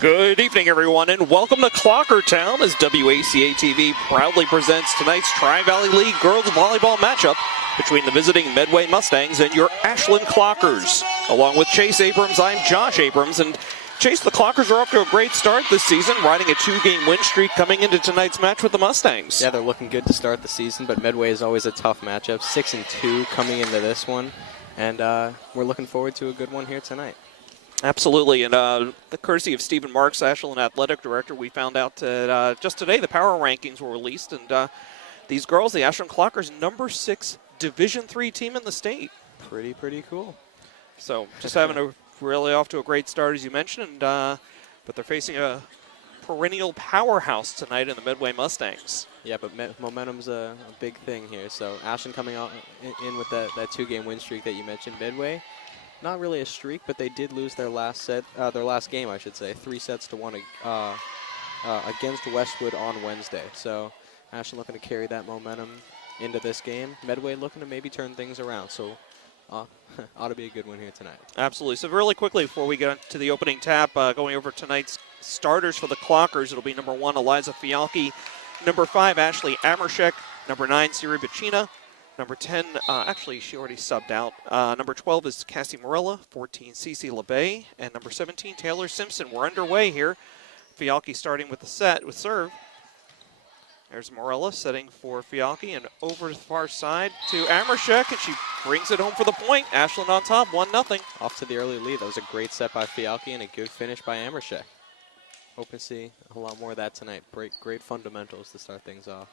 Good evening, everyone, and welcome to Clockertown as WACA-TV proudly presents tonight's Tri-Valley League girls volleyball matchup between the visiting Medway Mustangs and your Ashland Clockers. Along with Chase Abrams, I'm Josh Abrams, and Chase, the Clockers are off to a great start this season, riding a 2-game win streak coming into tonight's match with the Mustangs. Yeah, they're looking good to start the season, but Medway is always a tough matchup. 6-2 coming into this one, and we're looking forward to a good one here tonight. Absolutely, and the courtesy of Stephen Marks, Ashland Athletic Director, we found out that just today the power rankings were released, and these girls, the Ashland Clockers, number 6 Division III team in the state. Pretty cool. So just having a really off to a great start, as you mentioned, but they're facing a perennial powerhouse tonight in the Medway Mustangs. Yeah, but momentum's a big thing here. So Ashland coming out in with that 2-game win streak that you mentioned. Medway, not really a streak, but they did lose their last game, I should say, 3-1 against Westwood on Wednesday. So Ashland looking to carry that momentum into this game. Medway looking to maybe turn things around. So ought to be a good one here tonight. Absolutely. So really quickly before we get to the opening tap, going over tonight's starters for the Clockers, it'll be number 1, Eliza Fialki, number 5, Ashley Amershek, number 9, Siri Bacina, number 10, actually she already subbed out, number 12 is Cassie Morella, 14, Cece LeBay, and number 17, Taylor Simpson. We're underway here. Fialki starting with the set with serve. There's Morella setting for Fialki, and over to the far side to Amershek, and she brings it home for the point. Ashland on top, 1-0. Off to the early lead. That was a great set by Fialki and a good finish by Amershek. Hope to see a lot more of that tonight. Great fundamentals to start things off.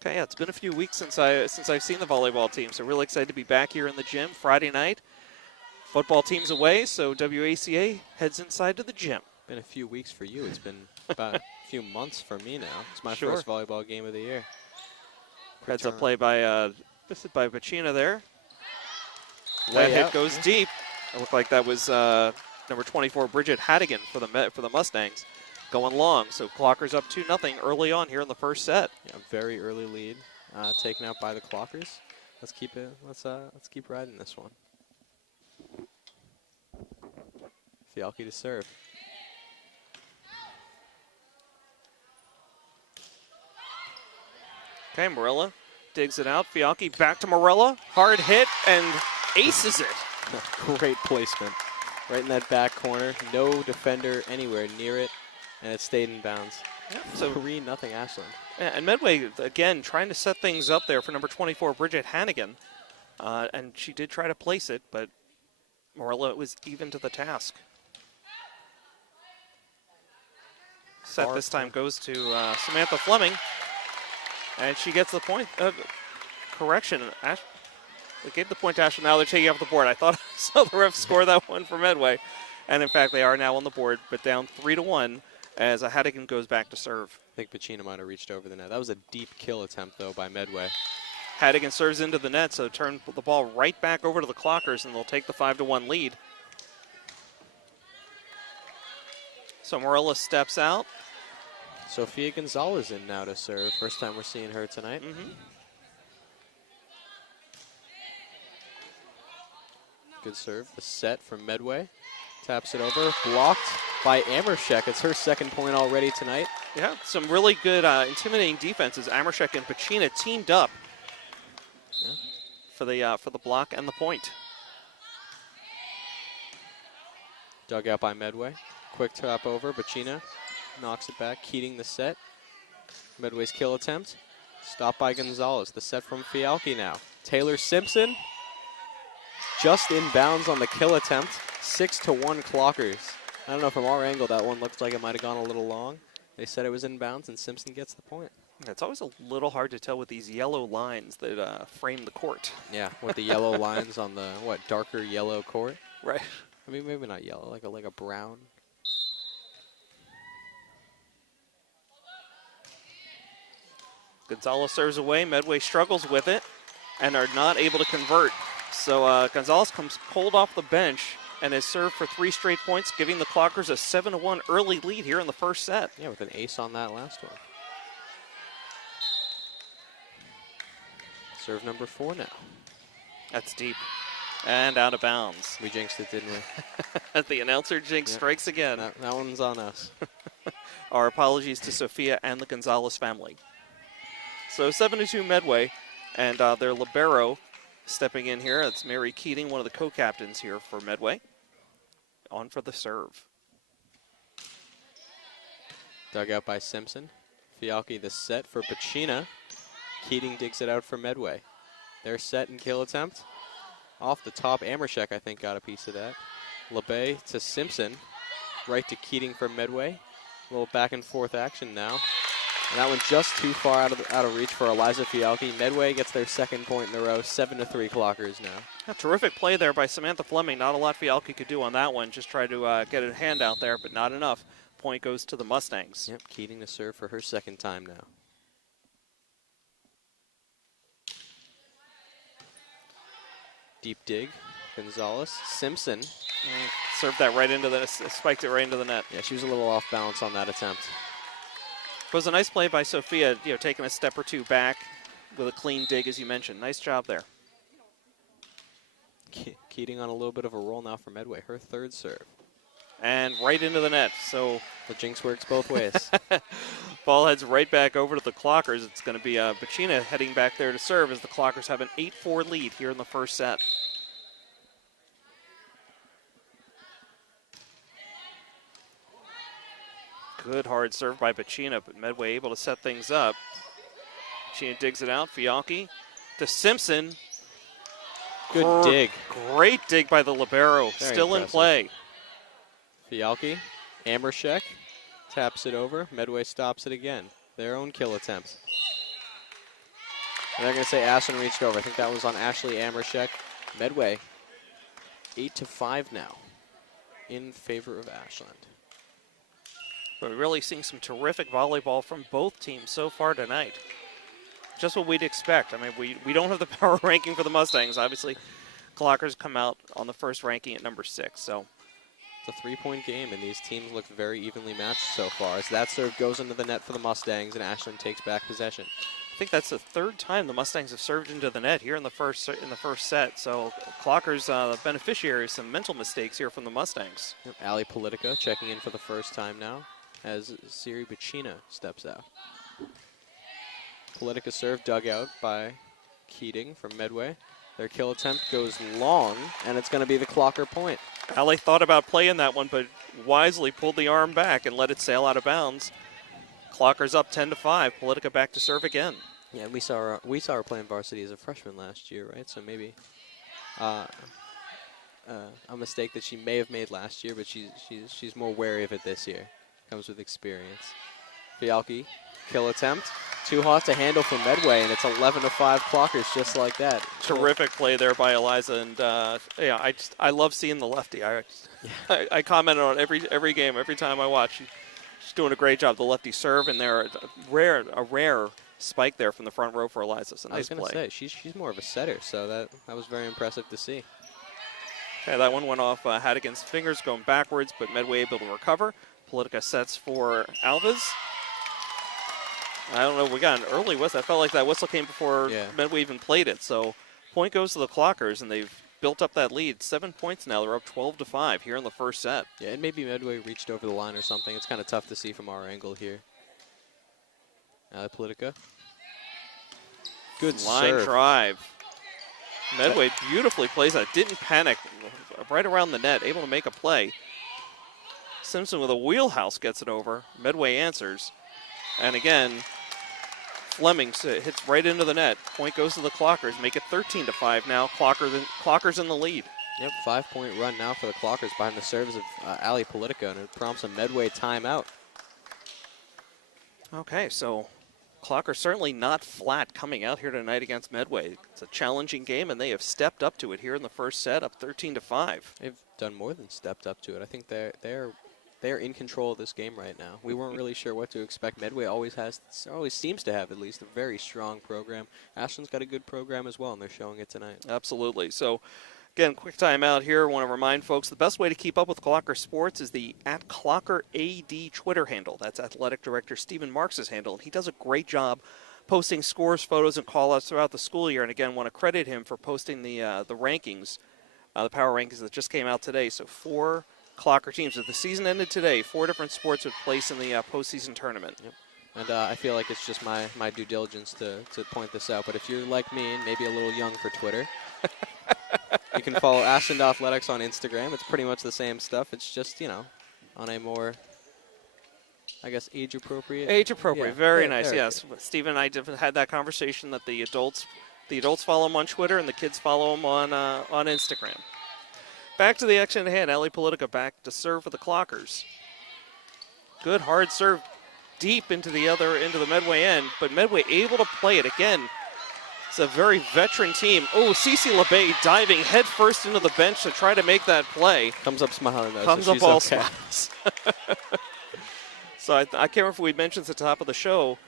Okay, yeah, it's been a few weeks since I've seen the volleyball team, so really excited to be back here in the gym Friday night. Football team's away, so WACA heads inside to the gym. Been a few weeks for you. It's been about a few months for me now. It's my Sure. first volleyball game of the year. Heads up play by Bacina there. Way That hit out. goes deep. It looked like that was number 24 Bridget Haddigan for the Mustangs, going long. So Clockers up 2-0 early on here in the first set. Yeah, very early lead taken out by the Clockers. Let's keep riding this one. Fialki to serve. Okay, Morella digs it out. Fialki back to Morella. Hard hit and aces it. Great placement. Right in that back corner. No defender anywhere near it, and it stayed in bounds. Yeah, so 3-0 Ashland. Yeah, and Medway, again, trying to set things up there for number 24, Bridget Hannigan. And she did try to place it, but Morella was even to the task. Set this time goes to Samantha Fleming. And she gets the point. Correction. They gave the point to Ashland. Now they're taking off the board. I thought I saw the ref score that one for Medway. And, in fact, they are now on the board, but down 3-1 as Haddigan goes back to serve. I think Bacina might have reached over the net. That was a deep kill attempt, though, by Medway. Haddigan serves into the net, so turn the ball right back over to the Clockers, and they'll take the 5-1 lead. So Morella steps out. Sophia Gonzalez in now to serve. First time we're seeing her tonight. Good serve. The set from Medway. Taps it over. Blocked by Amershek. It's her second point already tonight. Yeah, some really good intimidating defenses. Amershek and Bacina teamed up for the block and the point. Dug out by Medway. Quick tap over. Bacina knocks it back. Keating the set. Medway's kill attempt. Stopped by Gonzalez. The set from Fialki now. Taylor Simpson. Just in bounds on the kill attempt. 6-1 Clockers. I don't know, from our angle that one looks like it might have gone a little long. They said it was in bounds and Simpson gets the point. It's always a little hard to tell with these yellow lines that frame the court. Yeah, with the yellow lines on the darker yellow court. Right. I mean, maybe not yellow, like a brown. Gonzalez serves away. Medway struggles with it and are not able to convert. So Gonzalez comes cold off the bench and has served for 3 straight points, giving the Clockers a 7-1 early lead here in the first set. Yeah, with an ace on that last one. Serve number 4 now. That's deep. And out of bounds. We jinxed it, didn't we? The announcer jinx strikes again. That one's on us. Our apologies to Sophia and the Gonzalez family. So 7-2 Medway, and their libero stepping in here. It's Mary Keating, one of the co-captains here for Medway. On for the serve. Dug out by Simpson. Fialki the set for Pacina. Keating digs it out for Medway. Their set and kill attempt. Off the top, Amershek, I think, got a piece of that. LeBay to Simpson. Right to Keating for Medway. A little back and forth action now. And that one just too far out of reach for Eliza Fialki. Medway gets their second point in a row. 7-3 Clockers now. A terrific play there by Samantha Fleming. Not a lot Fialki could do on that one. Just try to get a hand out there, but not enough. Point goes to the Mustangs. Yep, Keating to serve for her second time now. Deep dig. Gonzalez. Simpson. Served that right into the, spiked it right into the net. Yeah, she was a little off balance on that attempt. It was a nice play by Sophia, taking a step or two back with a clean dig, as you mentioned. Nice job there. Keating on a little bit of a roll now for Medway. Her third serve. And right into the net. So the jinx works both ways. Ball heads right back over to the Clockers. It's going to be Bacina heading back there to serve as the Clockers have an 8-4 lead here in the first set. Good hard serve by Bacina, but Medway able to set things up. Bacina digs it out. Fialki to Simpson. Good dig. Great dig by the libero. Very Still impressive. In play. Fialki, Amershek taps it over. Medway stops it again. Their own kill attempt. And they're going to say Ashland reached over. I think that was on Ashley Amershek. Medway, 8-5 now in favor of Ashland. But we're really seeing some terrific volleyball from both teams so far tonight. Just what we'd expect. I mean, we don't have the power ranking for the Mustangs. Obviously, Clockers come out on the first ranking at number 6. So it's a 3-point game, and these teams look very evenly matched so far. As that serve goes into the net for the Mustangs, and Ashland takes back possession. I think that's the third time the Mustangs have served into the net here in the first set. So Clockers the beneficiary of some mental mistakes here from the Mustangs. Yep. Ali Politica checking in for the first time now as Siri Bacina steps out. Politica serve dug out by Keating from Medway. Their kill attempt goes long, and it's going to be the Clocker point. Ali thought about playing that one, but wisely pulled the arm back and let it sail out of bounds. Clockers up 10-5. Politica back to serve again. Yeah, we saw her playing varsity as a freshman last year, right? So maybe a mistake that she may have made last year, but she's more wary of it this year. Comes with experience. Fialki, kill attempt. Too hot to handle for Medway, and it's 11-5 Clockers just like that. Terrific play there by Eliza, and yeah, I love seeing the lefty. I comment on every game, every time I watch. She's doing a great job. The lefty serve, and there a rare spike there from the front row for Eliza. So nice I was going play. to say she's more of a setter, so that was very impressive to see. Okay, that one went off Hadigan's fingers, going backwards, but Medway able to recover. Politica sets for Alves. I don't know, we got an early whistle. I felt like that whistle came before Medway even played it. So point goes to the Clockers, and they've built up that lead. 7 points now. They're up 12-5 here in the first set. Yeah, and maybe Medway reached over the line or something. It's kind of tough to see from our angle here. Politica. Good line serve. Drive. Medway beautifully plays that. Didn't panic. Right around the net. Able to make a play. Simpson with a wheelhouse gets it over. Medway answers. And again, Fleming hits right into the net. Point goes to the Clockers. Make it 13-5 now. Clockers in the lead. Yep, 5-point run now for the Clockers behind the serves of Ali Politica, and it prompts a Medway timeout. Okay, so Clockers certainly not flat coming out here tonight against Medway. It's a challenging game, and they have stepped up to it here in the first set, up 13-5. They've done more than stepped up to it. I think they're in control of this game right now. We weren't really sure what to expect. Medway always seems to have at least a very strong program. Ashland's got a good program as well, and they're showing it tonight. Absolutely. So, again, quick timeout here. I want to remind folks the best way to keep up with Clocker Sports is the @ClockerAD Twitter handle. That's Athletic Director Stephen Marks' handle. And he does a great job posting scores, photos, and call-outs throughout the school year. And again, want to credit him for posting the rankings the power rankings that just came out today. So 4 Clocker teams. If the season ended today, 4 different sports would place in the postseason tournament. Yep. And I feel like it's just my due diligence to point this out. But if you're like me and maybe a little young for Twitter, you can follow Ashland Athletics on Instagram. It's pretty much the same stuff. It's just, you know, on a more, I guess, age appropriate. Age appropriate, Yeah, very there- nice. there. Yes, Steve and I had that conversation that the adults follow them on Twitter and the kids follow them on Instagram. Back to the action at hand. Ali Politica back to serve for the Clockers. Good hard serve deep into the Medway end, but Medway able to play it again. It's a very veteran team. Oh, Cece LeBay diving head first into the bench to try to make that play. Comes up smiling though. Comes so up all okay. smiles. So I can't remember if we mentioned at the top of the show,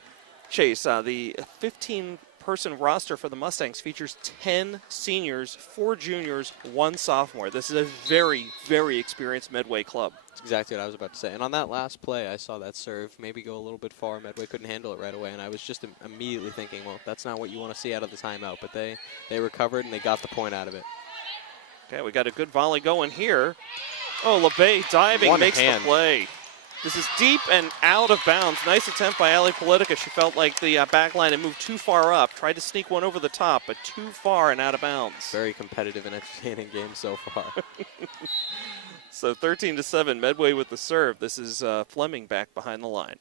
Chase, the 15-person roster for the Mustangs features 10 seniors, 4 juniors, 1 sophomore. This is a very, very experienced Medway club. That's exactly what I was about to say. And on that last play, I saw that serve maybe go a little bit far. Medway couldn't handle it right away, and I was just immediately thinking, well, that's not what you want to see out of the timeout. But they recovered, and they got the point out of it. Okay, we got a good volley going here. Oh, LeBay diving makes the play. This is deep and out of bounds. Nice attempt by Ali Politica. She felt like the back line had moved too far up. Tried to sneak one over the top, but too far and out of bounds. Very competitive and entertaining game so far. So 13-7, Medway with the serve. This is Fleming back behind the line.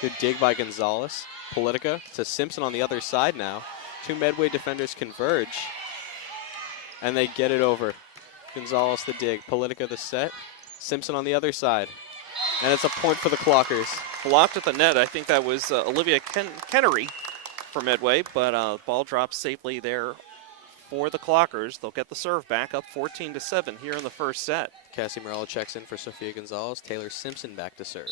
Good dig by Gonzalez. Politica to Simpson on the other side now. 2 Medway defenders converge, and they get it over. Gonzalez the dig, Politica the set. Simpson on the other side. And it's a point for the Clockers. Blocked at the net. I think that was Olivia Kennery for Medway, but ball drops safely there for the Clockers. They'll get the serve back up 14-7 here in the first set. Cassie Morello checks in for Sophia Gonzalez. Taylor Simpson back to serve.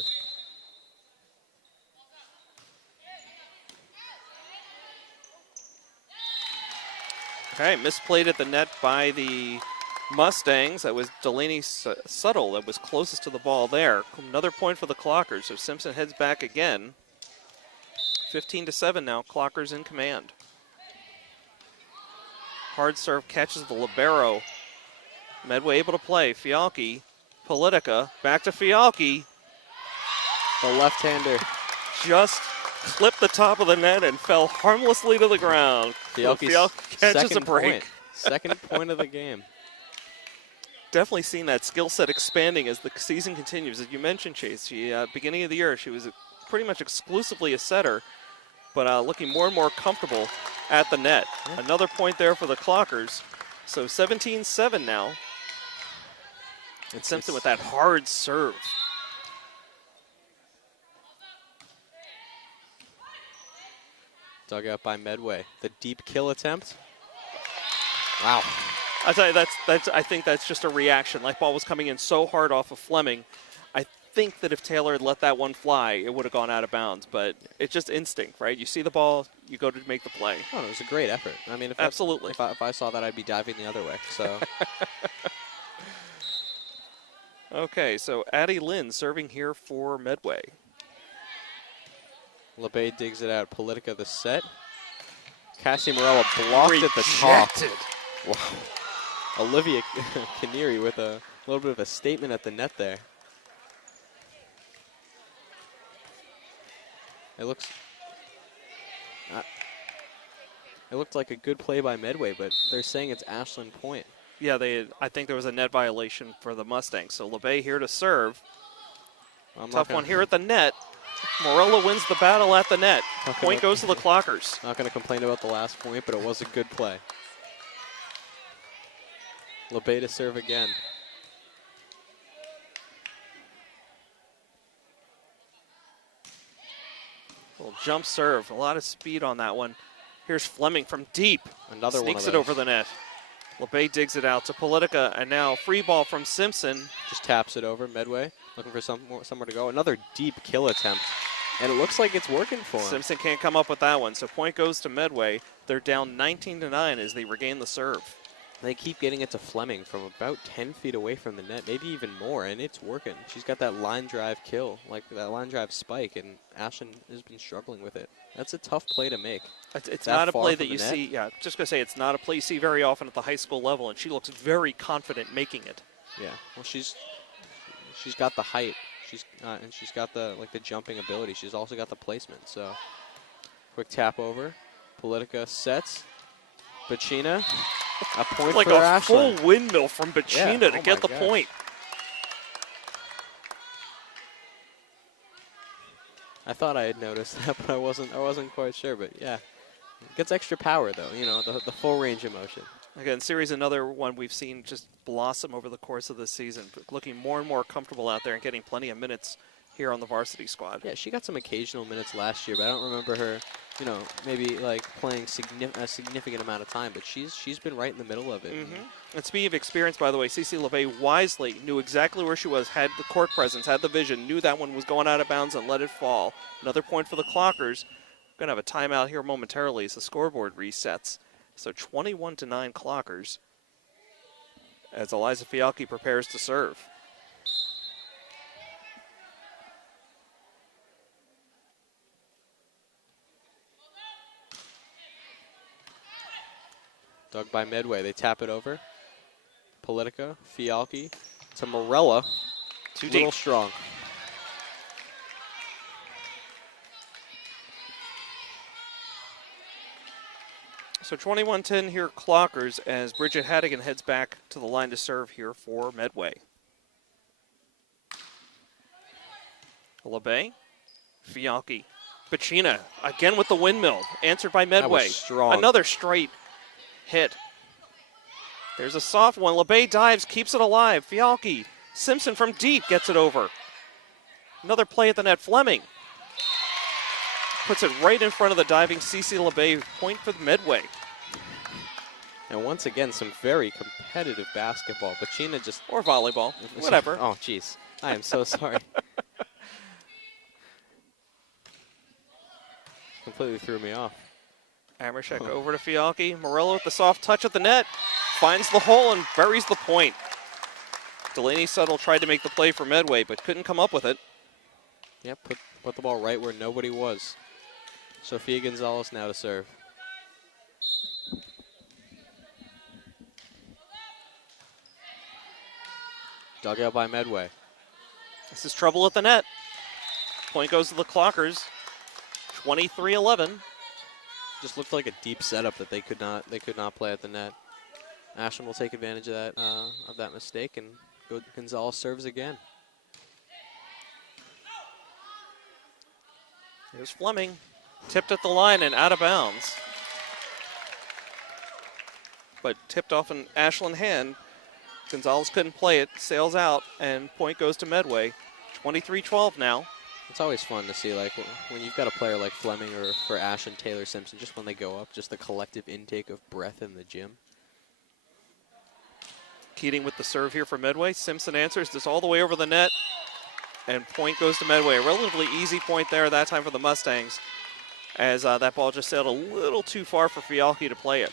Okay, misplayed at the net by the Mustangs. That was Delaney Suttle that was closest to the ball there. Another point for the Clockers. So Simpson heads back again. 15-7 now. Clockers in command. Hard serve catches the libero. Medway able to play. Fialki, Politica, back to Fialki. The left-hander. Just clipped the top of the net and fell harmlessly to the ground. Fialki's catches a break. Second point of the game. Definitely seen that skill set expanding as the season continues. As you mentioned, Chase, she, beginning of the year, she was pretty much exclusively a setter, but looking more and more comfortable at the net. Yeah. Another point there for the Clockers. So 17-7 now. And Simpson with that hard serve. Dug out by Medway. The deep kill attempt. Wow. I tell you, I think that's just a reaction. Like ball was coming in so hard off of Fleming. I think that if Taylor had let that one fly, it would have gone out of bounds. But it's just instinct, right? You see the ball, you go to make the play. Oh, it was a great effort. I mean, absolutely. If I saw that, I'd be diving the other way. So. Okay, so Addie Lynn serving here for Medway. LeBay digs it out. Politica the set. Cassie Morello blocked at the top. Wow. Olivia Canary with a little bit of a statement at the net there. It looked like a good play by Medway, but they're saying it's Ashland point. Yeah, I think there was a net violation for the Mustangs. So LeBay here to serve. Tough one here at the net. Morello wins the battle at the net. Point goes to the Clockers. Not going to complain about the last point, but it was a good play. LeBay to serve again. Little jump serve. A lot of speed on that one. Here's Fleming from deep. Another one. Sneaks it over the net. LeBay digs it out to Politica, and now free ball from Simpson. Just taps it over. Medway looking for somewhere to go. Another deep kill attempt, and it looks like it's working for him. Simpson can't come up with that one, so point goes to Medway. They're down 19-9 as they regain the serve. They keep getting it to Fleming from about 10 feet away from the net, maybe even more, and it's working. She's got that line drive kill, like that line drive spike, and Ashton has been struggling with it. That's a tough play to make. It's not a play that you see. Yeah, just gonna say it's not a play you see very often at the high school level, and she looks very confident making it. Yeah, well, she's got the height, and she's got the jumping ability. She's also got the placement. So, quick tap over, Politica sets, Bacina, a point like for a Ashland. full windmill from Bacina Yeah. to Oh get the my point. I thought I had noticed that, but I wasn't quite sure. But yeah, it gets extra power though. You know, the full range of motion. Again, series another one we've seen just blossom over the course of this season, looking more and more comfortable out there and getting plenty of minutes here on the varsity squad. Yeah, she got some occasional minutes last year, but I don't remember her, you know, maybe like playing a significant amount of time. But she's been right in the middle of it. And speaking of experience, by the way, Cece LeVay wisely knew exactly where she was, had the court presence, had the vision, knew that one was going out of bounds and let it fall. Another point for the Clockers. Going to have a timeout here momentarily as the scoreboard resets. So 21-9 Clockers as Eliza Fialki prepares to serve. Dug by Medway. They tap it over. Politica, Fialki to Morella. Too Little deep. strong. So 21-10 here Clockers as Bridget Haddigan heads back to the line to serve here for Medway. LeBay, Fialki, Bacina again with the windmill, answered by Medway. That was strong. Another straight hit. There's a soft one. LeBay dives, keeps it alive. Fialki, Simpson from deep gets it over. Another play at the net. Fleming puts it right in front of the diving Cece LeBay. Point for the Medway. And once again, some very competitive basketball. Bacina just... Or volleyball, whatever. Oh, jeez. I am so sorry. Completely threw me off. Amershek over to Fialki. Morello with the soft touch at the net. Finds the hole and buries the point. Delaney Settle tried to make the play for Medway, but couldn't come up with it. Yep, put the ball right where nobody was. Sofia Gonzalez now to serve. Dug out by Medway. This is trouble at the net. Point goes to the Clockers. 23-11. Just looked like a deep setup that they could not play at the net. Ashland will take advantage of that mistake, and Gonzalez serves again. Here's Fleming. Tipped at the line and out of bounds. But tipped off an Ashland hand. Gonzalez couldn't play it. Sails out, and point goes to Medway. 23-12 now. It's always fun to see, like, when you've got a player like Fleming or for Ashland, Taylor Simpson, just when they go up, just the collective intake of breath in the gym. Keating with the serve here for Medway. Simpson answers this all the way over the net. And point goes to Medway. A relatively easy point there that time for the Mustangs, as that ball just sailed a little too far for Fialki to play it.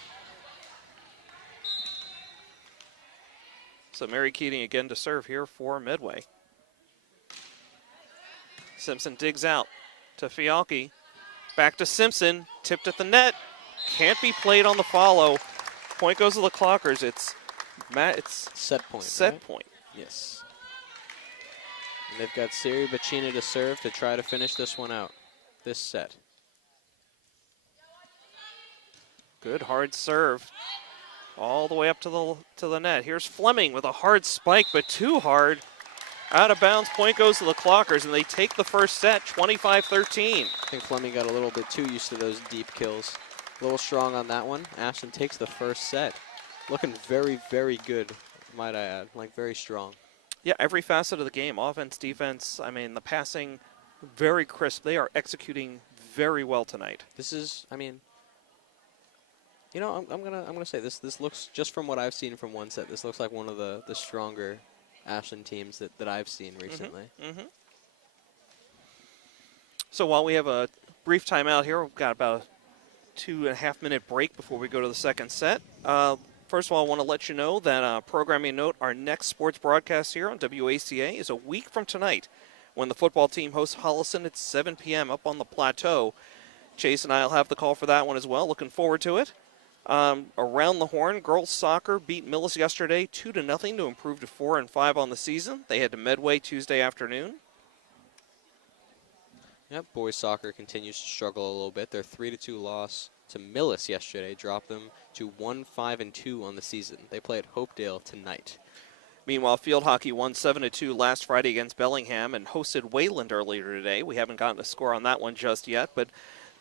So Mary Keating again to serve here for Medway. Simpson digs out to Fialki. Back to Simpson. Tipped at the net. Can't be played on the follow. Point goes to the Clockers. It's set point. Set right? point. Yes. And they've got Siri Bacina to serve to try to finish this one out. This set. Good hard serve. All the way up to the net. Here's Fleming with a hard spike, but too hard. Out of bounds, point goes to the Clockers, and they take the first set, 25-13. I think Fleming got a little bit too used to those deep kills. A little strong on that one. Ashland takes the first set. Looking very, very good, might I add. Like, very strong. Yeah, every facet of the game, offense, defense, I mean, the passing, very crisp. They are executing very well tonight. This is, I mean, you know, I'm gonna say this looks, just from what I've seen from one set, this looks like one of the stronger Ashland teams that I've seen recently. So while we have a brief timeout here, we've got about a 2.5 minute break before we go to the second set. first of all, I want to let you know that programming note, our next sports broadcast here on WACA is a week from tonight when the football team hosts Holliston at 7 p.m. up on the plateau. Chase and I will have the call for that one as well. Looking forward to it. Around the horn, girls soccer beat Millis yesterday 2-0 to improve to 4-5 on the season. They head to Medway Tuesday afternoon. Yep, boys soccer continues to struggle a little bit. Their 3-2 loss to Millis yesterday dropped them to 1-5-2 on the season. They play at Hopedale tonight. Meanwhile, field hockey won 7-2 last Friday against Bellingham and hosted Wayland earlier today. We haven't gotten a score on that one just yet, but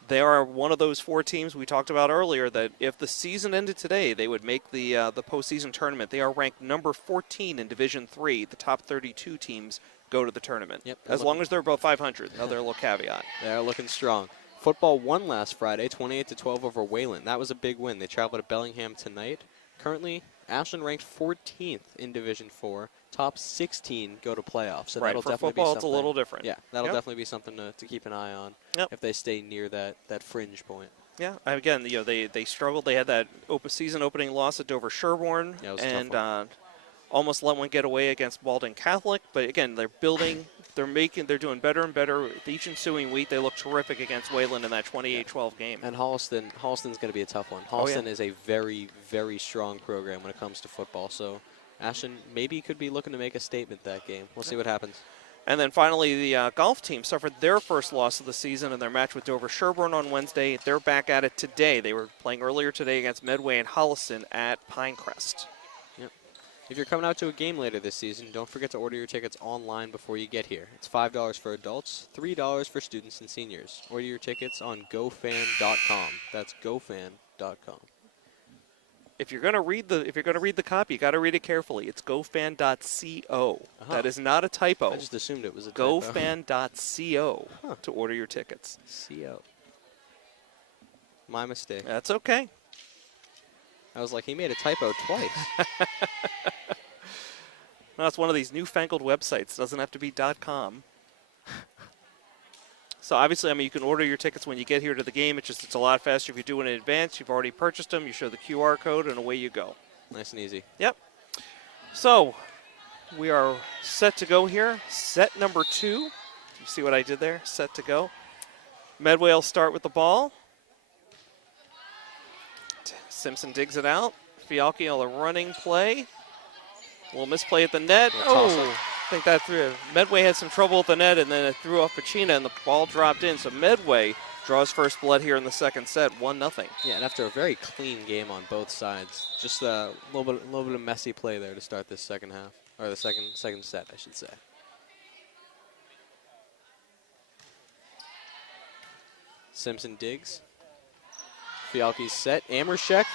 they are one of those 4 teams we talked about earlier that if the season ended today, they would make the postseason tournament. They are ranked number 14 in Division III. The top 32 teams go to the tournament. Yep, as long as they're above 500. Another little caveat. They're looking strong. Football won last Friday, 28-12 over Wayland. That was a big win. They travel to Bellingham tonight. Currently, Ashland ranked 14th in Division IV. Top 16 go to playoffs. So right, that'll for definitely football, be it's a little different. Yeah, that'll definitely be something to keep an eye on if they stay near that fringe point. Yeah, again, they struggled. They had that season opening loss at Dover Sherborne, and almost let one get away against Walden Catholic. But again, they're building. They're doing better and better. Each ensuing week, they look terrific against Wayland in that 28-12 game. And Holliston's going to be a tough one. Holliston is a very, very strong program when it comes to football. So Ashland maybe could be looking to make a statement that game. We'll see what happens. And then finally, the golf team suffered their first loss of the season in their match with Dover Sherborne on Wednesday. They're back at it today. They were playing earlier today against Medway and Holliston at Pinecrest. Yep. If you're coming out to a game later this season, don't forget to order your tickets online before you get here. It's $5 for adults, $3 for students and seniors. Order your tickets on gofan.com. That's gofan.com. If you're going to read the copy, you got to read it carefully. It's gofan.co. That is not a typo. I just assumed it was a typo. Gofan.co to order your tickets. CO. My mistake. That's okay. I was like, he made a typo twice. No, it's one of these newfangled websites. It doesn't have to be .com. So obviously, you can order your tickets when you get here to the game. It's a lot faster if you do it in advance. You've already purchased them. You show the QR code, and away you go. Nice and easy. Yep. So we are set to go here. Set number 2. You see what I did there? Set to go. Medway will start with the ball. Simpson digs it out. Fialki on the running play. A little misplay at the net. I think that threw. Medway had some trouble with the net, and then it threw off Pacina, and the ball dropped in. So Medway draws first blood here in the second set, 1-0. Yeah, and after a very clean game on both sides, just a little bit of messy play there to start this second half, or the second set, I should say. Simpson digs. Fialki's set. Amershek,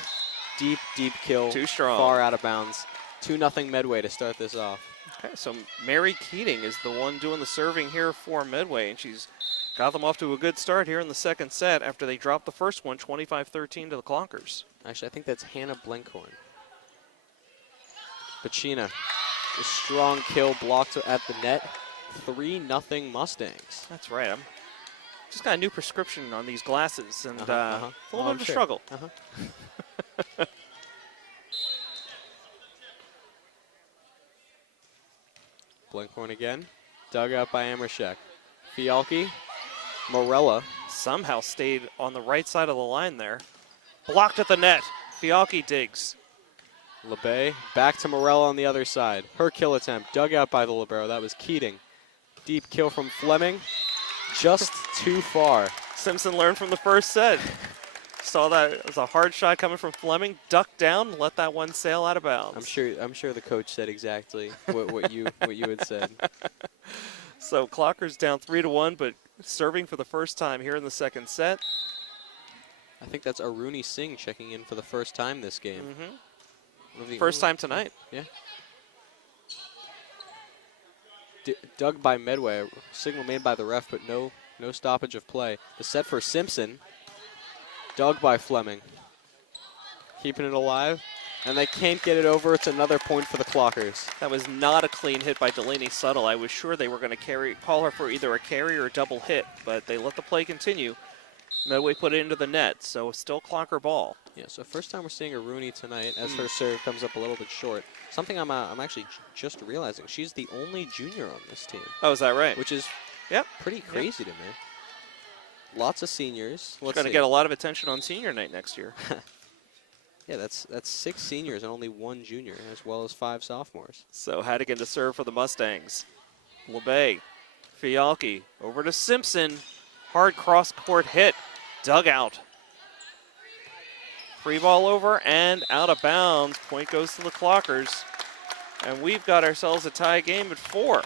deep kill. Too strong. Far out of bounds. 2-0 Medway to start this off. Okay, so Mary Keating is the one doing the serving here for Medway, and she's got them off to a good start here in the second set after they dropped the first one, 25-13 to the Clockers. Actually, I think that's Hannah Blenkhorn. Pacina, a strong kill blocked at the net. 3-0 Mustangs. That's right. I'm just got a new prescription on these glasses, and a little bit of a struggle. Blenkhorn again. Dug out by Amershek. Fialki. Morella. Somehow stayed on the right side of the line there. Blocked at the net. Fialki digs. LeBay. Back to Morella on the other side. Her kill attempt. Dug out by the libero. That was Keating. Deep kill from Fleming. Just too far. Simpson learned from the first set. Saw that it was a hard shot coming from Fleming. Ducked down, let that one sail out of bounds. I'm sure the coach said exactly what you had said. So Clockers down 3-1, but serving for the first time here in the second set. I think that's Aruni Singh checking in for the first time this game. First time tonight. Yeah. Dug by Medway. Signal made by the ref, but no stoppage of play. The set for Simpson. Dug by Fleming. Keeping it alive. And they can't get it over. It's another point for the Clockers. That was not a clean hit by Delaney Suttle. I was sure they were going to call her for either a carry or a double hit, but they let the play continue. Medway put it into the net, so still Clocker ball. Yeah, so first time we're seeing a Rooney tonight as her serve comes up a little bit short. Something I'm actually just realizing, she's the only junior on this team. Oh, is that right? Which is pretty crazy to me. Lots of seniors. She's going to get a lot of attention on senior night next year. Yeah, that's 6 seniors and only 1 junior, as well as 5 sophomores. So Hadigan to serve for the Mustangs. LeBay, Fialki, over to Simpson. Hard cross-court hit. Dugout. Free ball over and out of bounds. Point goes to the Clockers. And we've got ourselves a tie game at 4.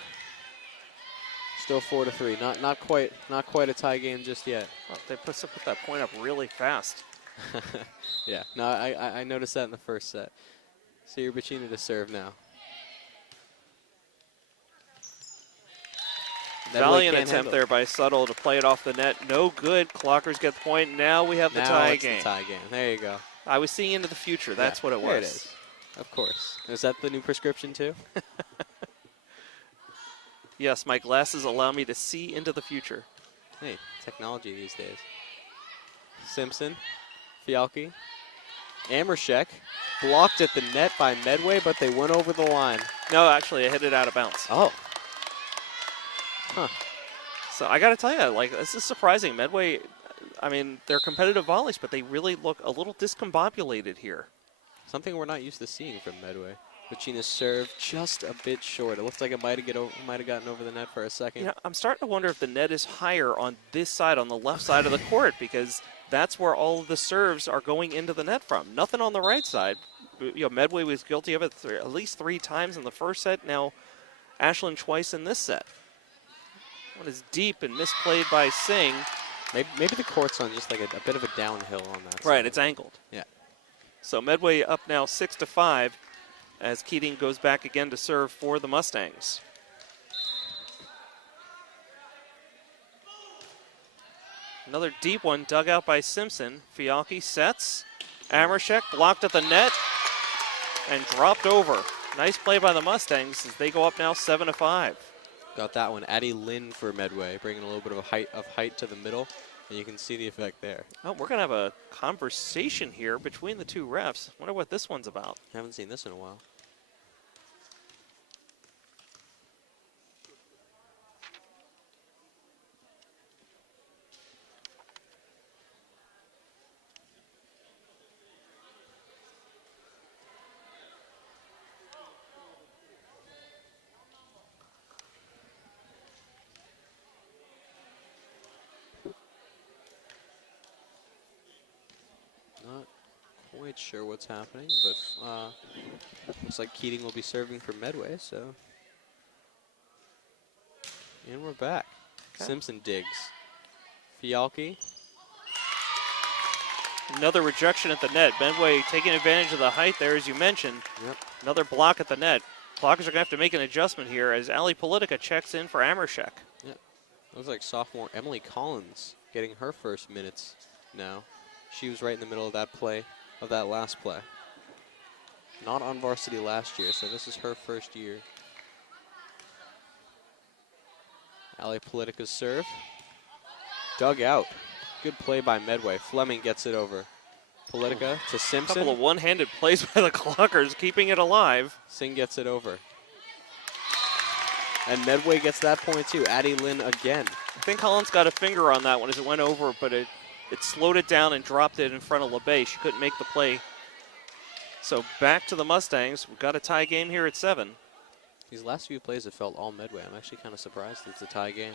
Still 4-3. Not quite a tie game just yet. Oh, they put that point up really fast. Yeah, no, I noticed that in the first set. So you're Bacina to serve now. Valiant attempt there by Subtle to play it off the net. No good. Clockers get the point. Now we have the tie game. The tie game. There you go. I was seeing into the future. That's what it was. There it is. Of course. Is that the new prescription too? Yes, my glasses allow me to see into the future. Hey, technology these days. Simpson, Fialki, Amershek, blocked at the net by Medway, but they went over the line. No, actually, I hit it out of bounds. Oh. Huh. So I got to tell you, like, this is surprising. Medway, I mean, they're competitive volleys, but they really look a little discombobulated here. Something we're not used to seeing from Medway. Bacina's serve just a bit short. It looks like it might have gotten over the net for a second. Yeah, I'm starting to wonder if the net is higher on this side, on the left side of the court, because that's where all of the serves are going into the net from. Nothing on the right side. You know, Medway was guilty of it at least 3 times in the first set. Now, Ashland twice in this set. One is deep and misplayed by Singh. Maybe the court's on just like a bit of a downhill on that side. Right, it's angled. Yeah. So Medway up now 6-5 as Keating goes back again to serve for the Mustangs. Another deep one dug out by Simpson. Fialki sets. Amershek blocked at the net and dropped over. Nice play by the Mustangs as they go up now 7-5. Got that one. Addie Lynn for Medway, bringing a little bit of height to the middle, and you can see the effect there. Oh, we're going to have a conversation here between the two refs. Wonder what this one's about. Haven't seen this in a while. Quite sure what's happening, but looks like Keating will be serving for Medway, so. And we're back. Okay. Simpson digs. Fialki. Another rejection at the net. Medway taking advantage of the height there, as you mentioned. Yep. Another block at the net. Clockers are going to have to make an adjustment here as Ali Politica checks in for Amershek. Yep. Looks like sophomore Emily Collins getting her first minutes now. She was right in the middle of that play. Of that last play. Not on varsity last year, so this is her first year. Ali Politica's serve. Dug out. Good play by Medway. Fleming gets it over. Politica to Simpson. A couple of one-handed plays by the Clockers, keeping it alive. Singh gets it over. And Medway gets that point too. Addie Lynn again. I think Collins got a finger on that one as it went over, but it slowed it down and dropped it in front of LeBay. She couldn't make the play. So back to the Mustangs. We've got a tie game here at 7. These last few plays have felt all Medway. I'm actually kind of surprised it's a tie game.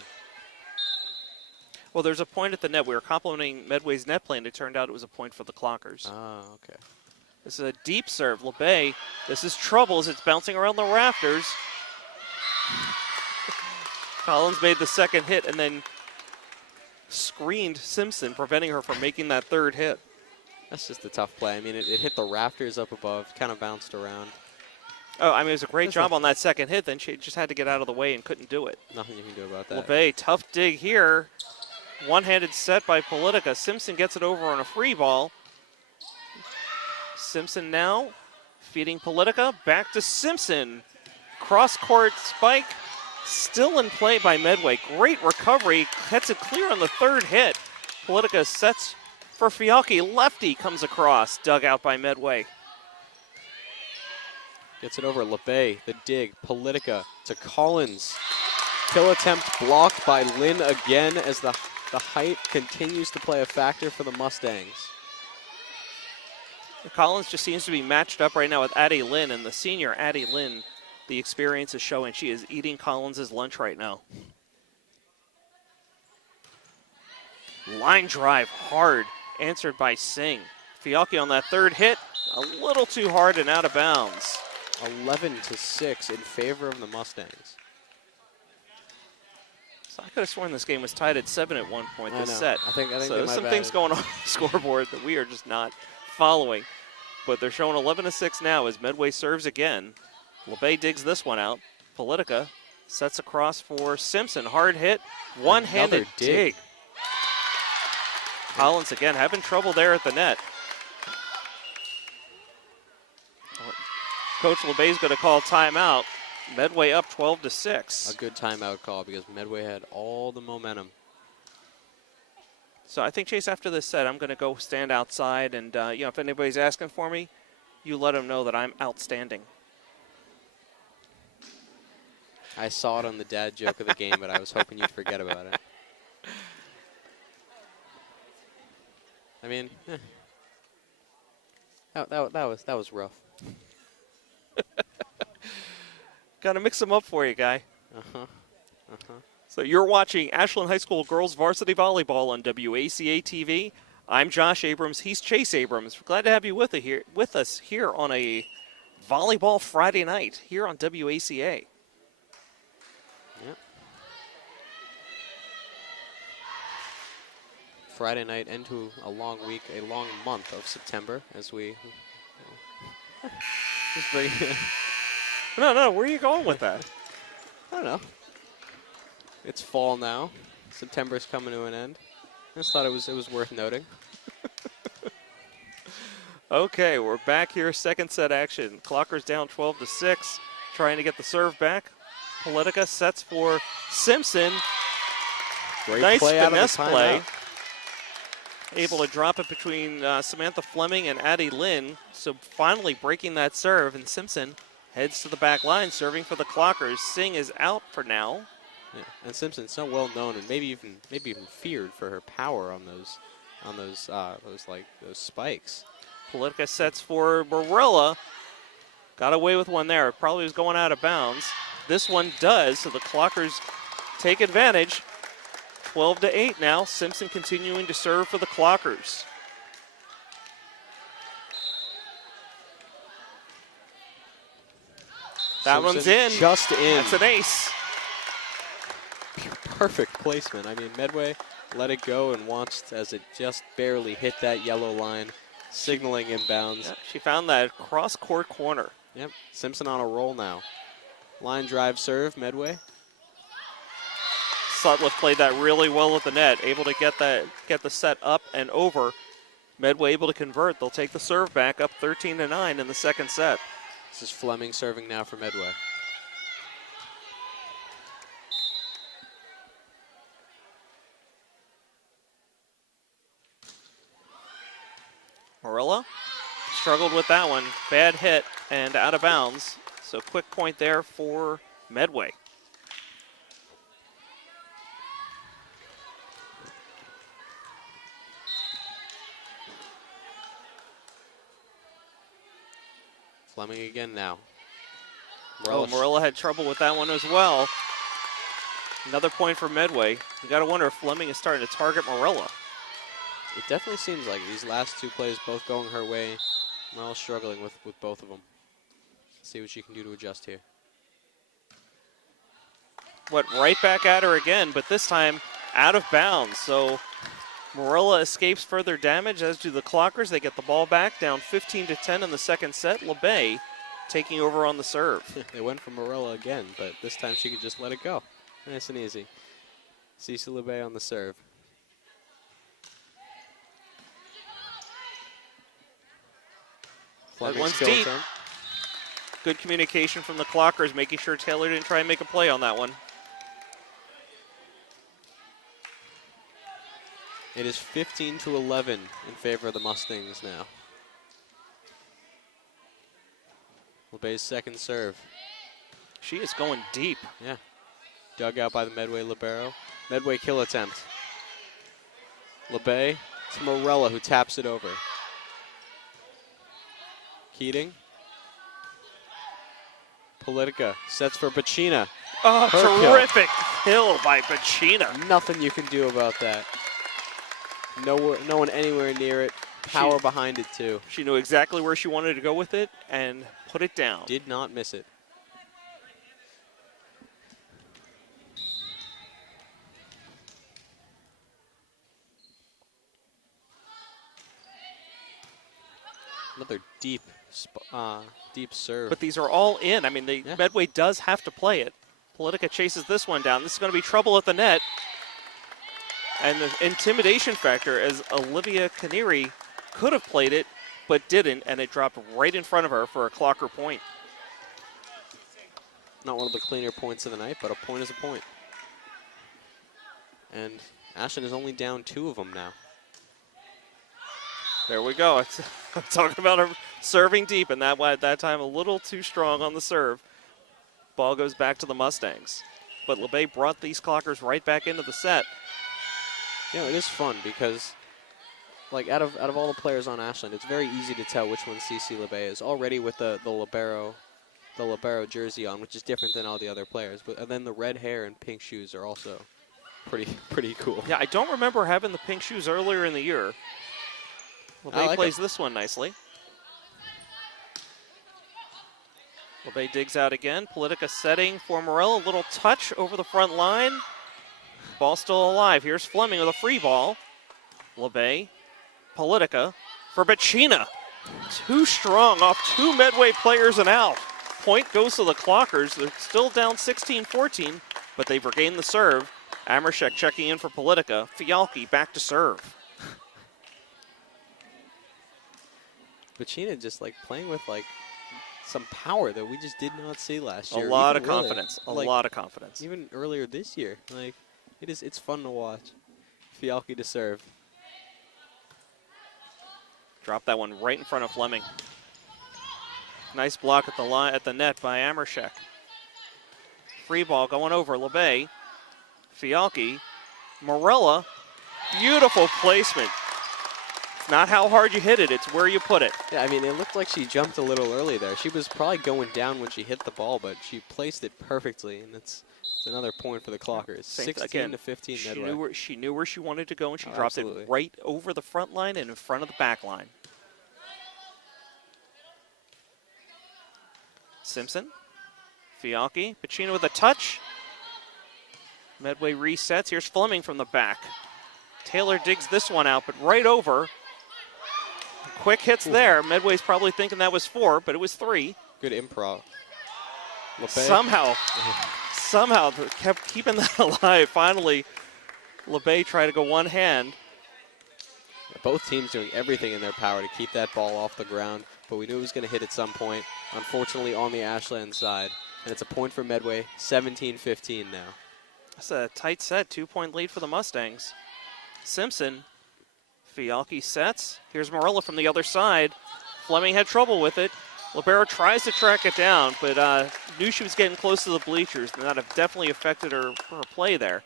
Well, there's a point at the net. We were complimenting Medway's net play, and it turned out it was a point for the Clockers. Ah, okay. This is a deep serve. LeBay, this is trouble as it's bouncing around the rafters. Collins made the second hit and then screened Simpson, preventing her from making that third hit. That's just a tough play. I mean, it hit the rafters up above, kind of bounced around. Oh, I mean, it was a great job on that second hit. Then she just had to get out of the way and couldn't do it. Nothing you can do about that. LeBay, tough dig here. One-handed set by Politica. Simpson gets it over on a free ball. Simpson now feeding Politica. Back to Simpson. Cross-court spike. Still in play by Medway. Great recovery. Gets it clear on the third hit. Politica sets for Fialki. Lefty comes across, dug out by Medway. Gets it over LeBay, the dig, Politica to Collins. Kill attempt blocked by Lynn again as the height continues to play a factor for the Mustangs. Collins just seems to be matched up right now with Addie Lynn, and the senior Addie Lynn, the experience is showing. She is eating Collins' lunch right now. Line drive hard, answered by Singh. Fialki on that third hit, a little too hard and out of bounds. 11-6 in favor of the Mustangs. So I could have sworn this game was tied at 7 at one point this set. I think so there's some things going on the scoreboard that we are just not following. But they're showing 11-6 now as Medway serves again. LeBay digs this one out. Politica sets across for Simpson. Hard hit, one-handed dig. Collins again having trouble there at the net. Coach LeBay's going to call timeout. Medway up 12-6. A good timeout call because Medway had all the momentum. So I think, Chase, after this set, I'm going to go stand outside, and if anybody's asking for me, you let them know that I'm outstanding. I saw it on the dad joke of the game, but I was hoping you'd forget about it. I mean, that was rough. Got to mix them up for you, guy. Uh-huh. So you're watching Ashland High School Girls Varsity Volleyball on WACA-TV. I'm Josh Abrams. He's Chase Abrams. We're glad to have you with us here on a Volleyball Friday night here on WACA. Yep. Friday night into a long week, a long month of September as we just bring No, where are you going with that? I don't know. It's fall now. September's coming to an end. I just thought it was worth noting. Okay, we're back here, second set action. Clockers down 12-6, trying to get the serve back. Politica sets for Simpson. Great nice play finesse out of the play. timeout. Able to drop it between Samantha Fleming and Addie Lynn. So finally breaking that serve, and Simpson heads to the back line, serving for the Clockers. Singh is out for now. Yeah. And Simpson's so well known and maybe even feared for her power on those spikes. Politica sets for Barella. Got away with one there. Probably was going out of bounds. This one does, so the Clockers take advantage. 12-8 now. Simpson continuing to serve for the Clockers. That Simpson one's in. Just in. That's an ace. Perfect placement. I mean, Medway let it go and watched as it just barely hit that yellow line, signaling inbounds. Yep, she found that cross-court corner. Yep, Simpson on a roll now. Line drive serve, Medway. Sutliff played that really well at the net, able to get the set up and over. Medway able to convert. They'll take the serve back up 13-9 in the second set. This is Fleming serving now for Medway. Morella struggled with that one. Bad hit and out of bounds. So quick point there for Medway. Fleming again now. Morella had trouble with that one as well. Another point for Medway. You got to wonder if Fleming is starting to target Morella. It definitely seems like these last two plays both going her way. Morella's struggling with both of them. See what she can do to adjust here. Went right back at her again, but this time out of bounds. So Morella escapes further damage, as do the Clockers. They get the ball back, down 15-10 in the second set. LeBay taking over on the serve. They went for Morella again, but this time she could just let it go. Nice and easy. Cece LeBay on the serve. That one's deep. Good communication from the Clockers, making sure Taylor didn't try and make a play on that one. It is 15-11 in favor of the Mustangs now. LeBay's second serve. She is going deep. Yeah. Dug out by the Medway libero. Medway kill attempt. LeBay to Morella, who taps it over. Keating. Politica sets for Pacina. Oh, Her terrific kill by Pacina. Nothing you can do about that. No one anywhere near it. Power behind it, too. She knew exactly where she wanted to go with it and put it down. Did not miss it. Another deep serve. But these are all in. I mean, Yeah. Medway does have to play it. Politica chases this one down. This is going to be trouble at the net. And the intimidation factor, as Olivia Canary could have played it, but didn't, and it dropped right in front of her for a clocker point. Not one of the cleaner points of the night, but a point is a point. And Ashland is only down 2 of them now. There we go. I'm talking about her serving deep, and at that time a little too strong on the serve. Ball goes back to the Mustangs. But LeBay brought these clockers right back into the set. Yeah, it is fun because, like, out of all the players on Ashland, it's very easy to tell which one CC LeBay is already with the libero jersey on, which is different than all the other players. But and then the red hair and pink shoes are also pretty cool. Yeah, I don't remember having the pink shoes earlier in the year. LeBay plays this one nicely. LeBay digs out again. Politica setting for Morella. A little touch over the front line. Ball still alive. Here's Fleming with a free ball. LeBay, Politica for Pacina. Too strong off 2 Medway players and out. Point goes to the Clockers. They're still down 16-14, but they've regained the serve. Amershek checking in for Politica. Fialki back to serve. Pacina just like playing with like some power that we just did not see last year. A lot of confidence. A lot of confidence. Even earlier this year, like it's fun to watch. Fialki to serve. Drop that one right in front of Fleming. Nice block at the line at the net by Amershek. Free ball going over LeBay. Fialki, Morella, beautiful placement. It's not how hard you hit it, it's where you put it. Yeah, I mean, it looked like she jumped a little early there. She was probably going down when she hit the ball, but she placed it perfectly, and it's another point for the Clockers. 16-15 Medway. She knew where she wanted to go, and she dropped it right over the front line and in front of the back line. Simpson, Fialki, Pacina with a touch. Medway resets. Here's Fleming from the back. Taylor digs this one out, but right over. Quick hits there. Medway's probably thinking that was 4, but it was 3. Good improv. LeBay. Somehow kept keeping that alive. Finally, LeBay tried to go one hand. Both teams doing everything in their power to keep that ball off the ground, but we knew it was going to hit at some point. Unfortunately, on the Ashland side, and it's a point for Medway. 17-15 now. That's a tight set. 2-point lead for the Mustangs. Simpson, Fialki sets. Here's Morella from the other side. Fleming had trouble with it. Libero tries to track it down, but knew she was getting close to the bleachers, and that have definitely affected her play there.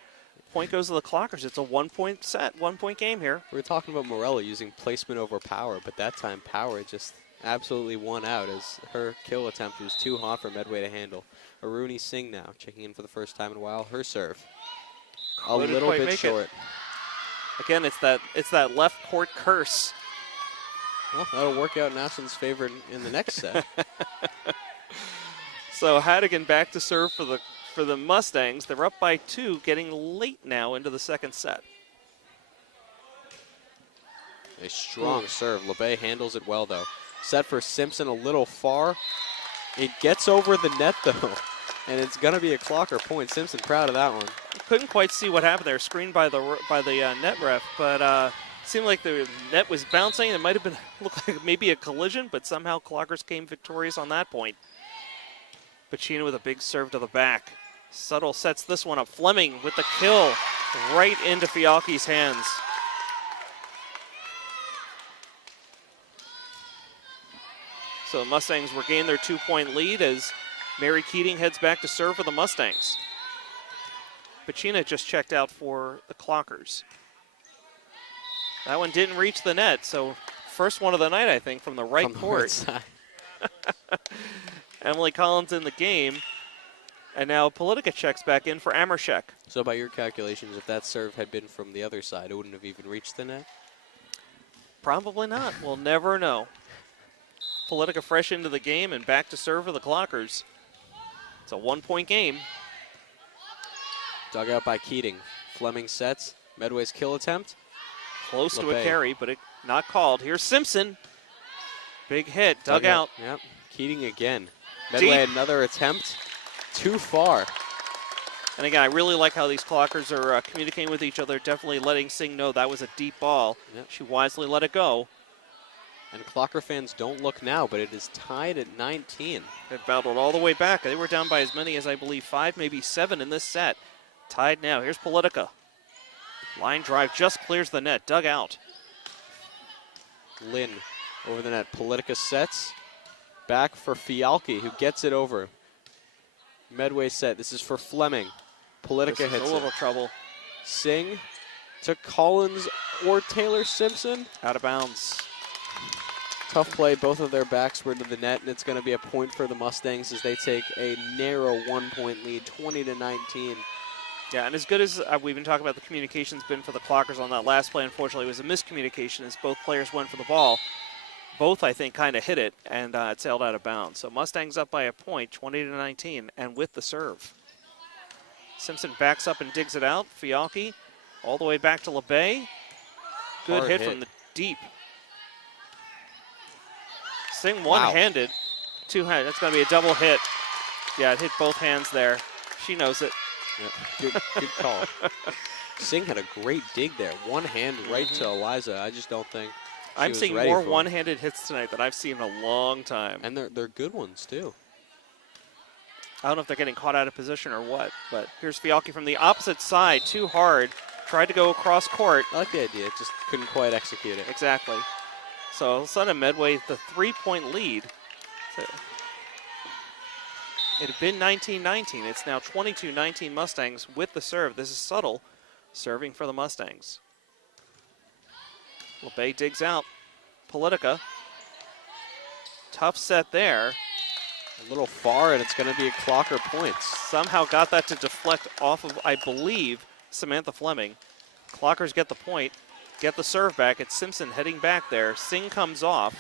Point goes to the Clockers. It's a 1-point set, 1-point game here. We were talking about Morella using placement over power, but that time power just absolutely won out as her kill attempt was too hot for Medway to handle. Aruni Singh now checking in for the first time in a while. Her serve a little bit short. Again, it's that left court curse. Well, that'll work out in Ashland's favor in the next set. So Hadigan back to serve for the Mustangs. They're up by 2, getting late now into the second set. A strong serve. LeBay handles it well, though. Set for Simpson a little far. It gets over the net, though, and it's going to be a Clocker point. Simpson proud of that one. Couldn't quite see what happened there. Screened by the net ref, but seemed like the net was bouncing. It might have been looked like maybe a collision, but somehow Clockers came victorious on that point. Pacina with a big serve to the back. Suttles sets this one up. Fleming with the kill right into Fialki's hands. So the Mustangs regain their 2-point lead as Mary Keating heads back to serve for the Mustangs. Pacina just checked out for the Clockers. That one didn't reach the net, so first one of the night, I think, from the right court. Emily Collins in the game. And now Politica checks back in for Amershek. So by your calculations, if that serve had been from the other side, it wouldn't have even reached the net? Probably not. We'll never know. Politica fresh into the game and back to serve for the Clockers. It's a 1-point game. Dug out by Keating. Fleming sets. Medway's kill attempt. Close to a carry, but it not called. Here's Simpson. Big hit. Dug out. Yep. Keating again. Medway another attempt. Too far. And again, I really like how these Clockers are communicating with each other, definitely letting Singh know that was a deep ball. Yep. She wisely let it go. And Clocker fans don't look now, but it is tied at 19. They battled all the way back. They were down by as many as, I believe, 5, maybe 7 in this set. Tied now. Here's Politica. Line drive just clears the net. Dug out. Lynn over the net. Politica sets. Back for Fialki, who gets it over. Medway set. This is for Fleming. Politica hits a little trouble. Singh to Collins or Taylor Simpson. Out of bounds. Tough play. Both of their backs were to the net, and it's going to be a point for the Mustangs as they take a narrow 1-point lead, 20-19. Yeah, and as good as we've been talking about the communication's been for the Clockers on that last play, unfortunately, it was a miscommunication as both players went for the ball. Both, I think, kind of hit it, and it sailed out of bounds. So Mustangs up by a point, 20-19, and with the serve. Simpson backs up and digs it out. Fialki all the way back to LeBay. Good hit from the deep. Singh one-handed. Two-handed. That's going to be a double hit. Yeah, it hit both hands there. She knows it. Yep. Good call. Singh had a great dig there. One hand right to Eliza. I just don't think I'm seeing more one-handed hits tonight than I've seen in a long time. And they're good ones, too. I don't know if they're getting caught out of position or what, but here's Fialki from the opposite side. Too hard. Tried to go across court. I like the idea. Just couldn't quite execute it. Exactly. So all of a sudden, Medway, the 3-point lead. So it had been 19-19. It's now 22-19 Mustangs with the serve. This is Subtle serving for the Mustangs. LeBay digs out. Politica. Tough set there. A little far, and it's going to be a Clocker points. Somehow got that to deflect off of, I believe, Samantha Fleming. Clockers get the point, get the serve back. It's Simpson heading back there. Singh comes off.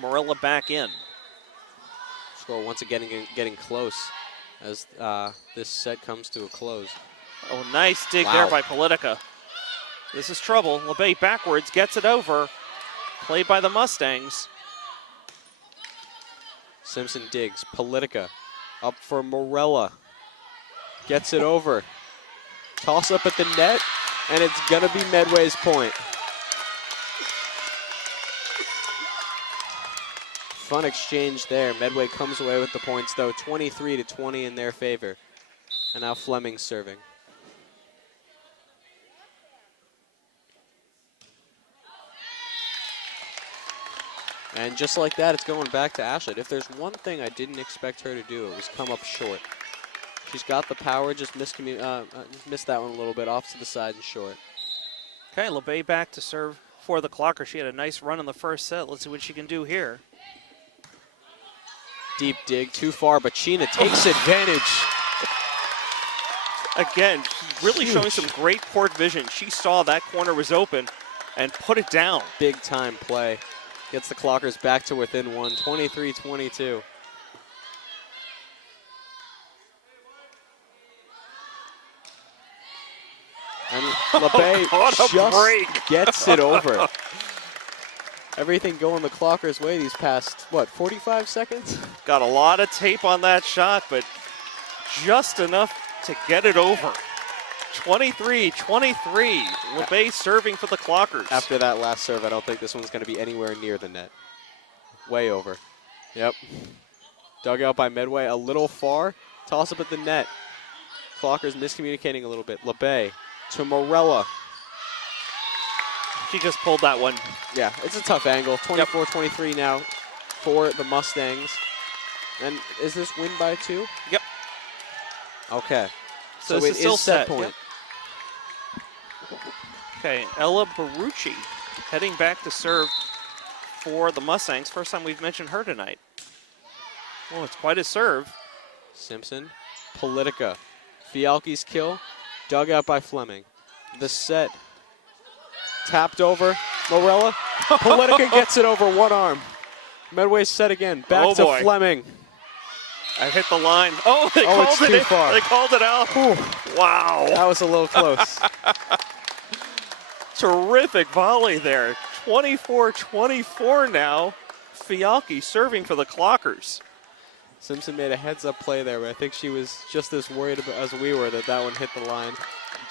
Morella back in. Score once again getting close as this set comes to a close. Oh, nice dig there by Politica. This is trouble. LeBay backwards, gets it over. Played by the Mustangs. Simpson digs. Politica up for Morella. Gets it over. Toss up at the net, and it's going to be Medway's point. Fun exchange there. Medway comes away with the points, though. 23-20 in their favor. And now Fleming serving. And just like that, it's going back to Ashland. If there's one thing I didn't expect her to do, it was come up short. She's got the power, just missed that one a little bit, off to the side and short. Okay, LeBay back to serve for the Clocker. She had a nice run in the first set. Let's see what she can do here. Deep dig, too far, but Sheena takes advantage. Again, really showing some great court vision. She saw that corner was open and put it down. Big time play. Gets the Clockers back to within one, 23-22. And LeBay just gets it over. Everything going the Clockers' way these past, 45 seconds? Got a lot of tape on that shot, but just enough to get it over. 23-23. LeBay serving for the Clockers. After that last serve, I don't think this one's going to be anywhere near the net. Way over. Yep. Dug out by Medway a little far. Toss up at the net. Clockers miscommunicating a little bit. LeBay to Morella. She just pulled that one. Yeah, it's a tough angle. 24-23 now for the Mustangs. And is this win by 2? Yep. Okay. So it it's still is set set. point. Yep. Okay, Ella Barucci heading back to serve for the Mustangs. First time we've mentioned her tonight. Oh, it's quite a serve. Simpson, Politica. Fialki's kill, dug out by Fleming. The set, tapped over, Morella. Politica gets it over one arm. Medway set again, back to boy. Fleming. I hit the line. Oh, they it's called too it. far. They called it out. Whew. Wow. That was a little close. Terrific volley there. 24-24 now. Fialki serving for the Clockers. Simpson made a heads-up play there, but I think she was just as worried about, as we were that one hit the line.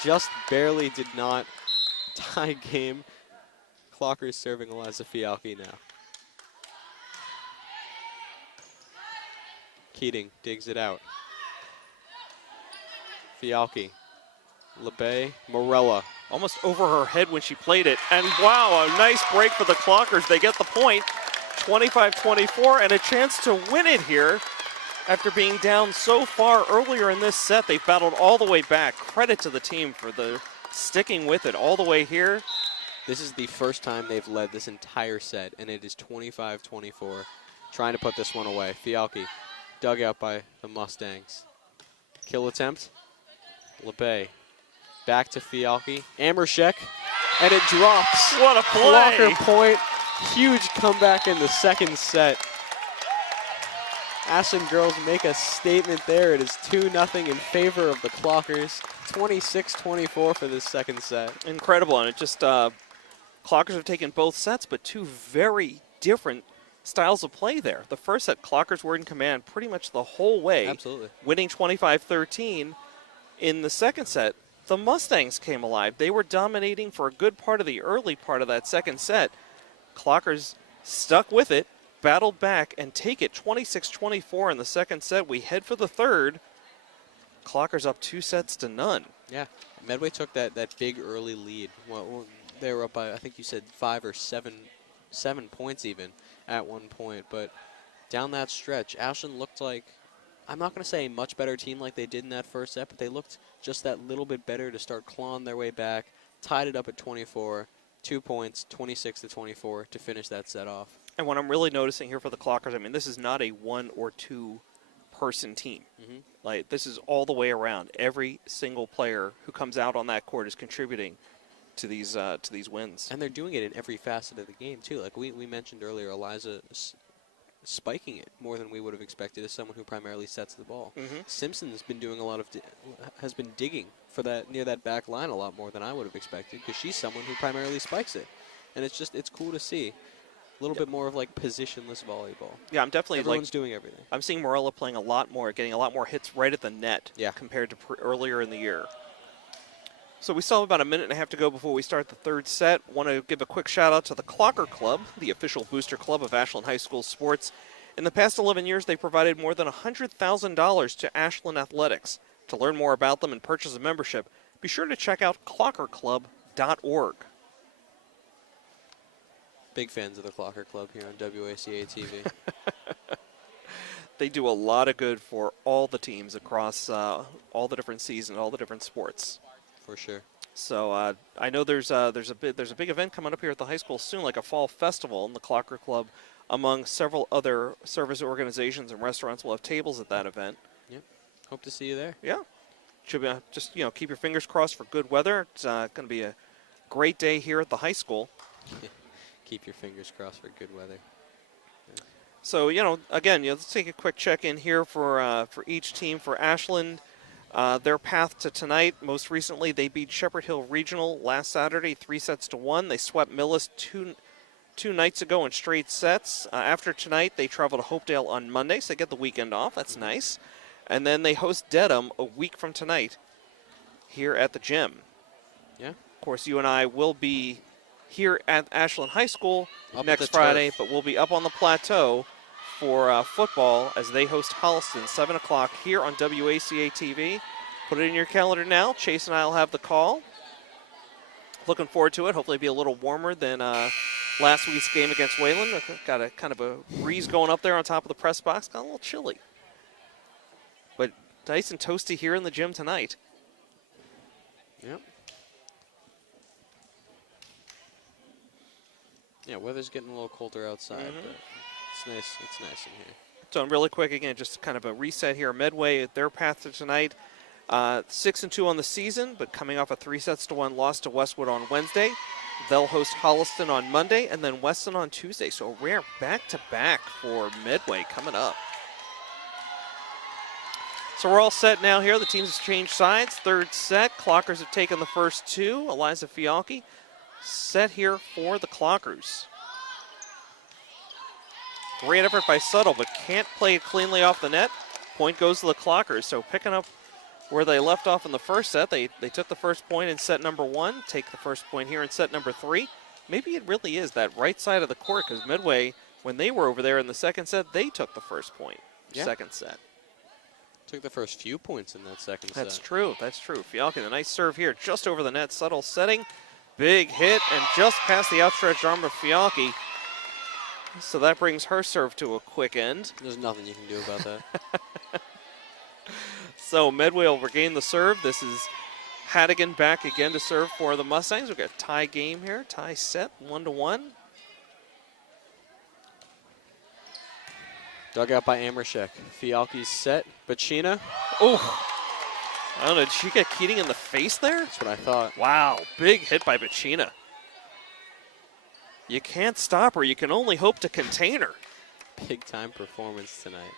Just barely did not tie game. Clockers serving Eliza Fialki now. Keating digs it out. Fialki. LeBay, Morella. Almost over her head when she played it. And wow, a nice break for the Clockers. They get the point. 25-24 and a chance to win it here. After being down so far earlier in this set, they battled all the way back. Credit to the team for the sticking with it all the way here. This is the first time they've led this entire set, and it is 25-24. Trying to put this one away. Fialki dug out by the Mustangs. Kill attempt. LeBay. Back to Fialki. Amershek. And it drops. What a play. Clocker point. Huge comeback in the second set. Ashland girls make a statement there. It is 2-0 in favor of the Clockers. 26-24 for this second set. Incredible. And it just, Clockers have taken both sets, but two very different styles of play there. The first set, Clockers were in command pretty much the whole way. Absolutely. Winning 25-13. In the second set, the Mustangs came alive. They were dominating for a good part of the early part of that second set. Clockers stuck with it, battled back, and take it 26-24 in the second set. We head for the third. Clockers up 2-0. Yeah, Medway took that big early lead. Well, they were up by, I think you said 5 or 7 points even at one point. But down that stretch, Ashland looked like, I'm not going to say a much better team like they did in that first set, but they looked just that little bit better to start clawing their way back. Tied it up at 24, 2 points, 26-24 to finish that set off. And what I'm really noticing here for the Clockers, I mean, this is not a 1 or 2 person team. Mm-hmm. Like, this is all the way around. Every single player who comes out on that court is contributing to these wins. And they're doing it in every facet of the game too. Like we mentioned earlier, Eliza spiking it more than we would have expected as someone who primarily sets the ball. Mm-hmm. Simpson has been doing a lot of has been digging for that near that back line a lot more than I would have expected, because she's someone who primarily spikes it, and it's cool to see a little bit more of like positionless volleyball. Yeah, I'm definitely everyone's doing everything. I'm seeing Morella playing a lot more, getting a lot more hits right at the net. Yeah. Compared to earlier in the year. So we still have about a minute and a half to go before we start the third set. Want to give a quick shout out to the Clocker Club, the official booster club of Ashland High School sports. In the past 11 years, they provided more than $100,000 to Ashland athletics. To learn more about them and purchase a membership, be sure to check out clockerclub.org. Big fans of the Clocker Club here on WACA-TV. They do a lot of good for all the teams across all the different seasons, all the different sports. For sure. So I know there's a big event coming up here at the high school soon, like a fall festival, and the Clocker Club, among several other service organizations and restaurants, will have tables at that event. Yep. Hope to see you there. Yeah. Should be, just keep your fingers crossed for good weather. It's going to be a great day here at the high school. Keep your fingers crossed for good weather. Yeah. So again, let's take a quick check in here for each team. For Ashland, their path to tonight. Most recently, they beat Shepherd Hill Regional last Saturday, 3-1. They swept Millis two nights ago in straight sets. After tonight, they travel to Hopedale on Monday, so they get the weekend off. That's nice. And then they host Dedham a week from tonight here at the gym. Yeah. Of course, you and I will be here at Ashland High School up next Friday, but we'll be up on the plateau for football as they host Holliston, 7 o'clock here on WACA-TV. Put it in your calendar now. Chase and I will have the call. Looking forward to it. Hopefully be a little warmer than last week's game against Wayland. Got a kind of a breeze going up there on top of the press box. Got a little chilly. But nice and toasty here in the gym tonight. Yep. Yeah, weather's getting a little colder outside, but it's nice. It's nice in here. So really quick again, just kind of a reset here. Medway, their path to tonight, 6-2 on the season, but coming off a 3-1 loss to Westwood on Wednesday. They'll host Holliston on Monday and then Weston on Tuesday. So a rare back-to-back for Medway coming up. So we're all set now here. The teams have changed sides. Third set. Clockers have taken the first two. Eliza Fialki set here for the Clockers. Great effort by Subtle, but can't play it cleanly off the net. Point goes to the Clockers. So picking up where they left off in the first set. They took the first point in set number 1. Take the first point here in set number 3. Maybe it really is that right side of the court, because Medway, when they were over there in the second set, they took the first point. Yeah. Second set. Took the first few points in that second set. That's true. That's true. Fialki, the nice serve here, just over the net. Subtle setting. Big hit, and just past the outstretched arm of Fialki. So that brings her serve to a quick end. There's nothing you can do about that. So Medway will regain the serve. This is Haddigan back again to serve for the Mustangs. We've got a tie game here, tie set, 1-1. Dug out by Amershek. Fialki's set. Bacina. Oh, I don't know, did she get Keating in the face there? That's what I thought. Wow, big hit by Bacina. You can't stop her. You can only hope to contain her. Big time performance tonight.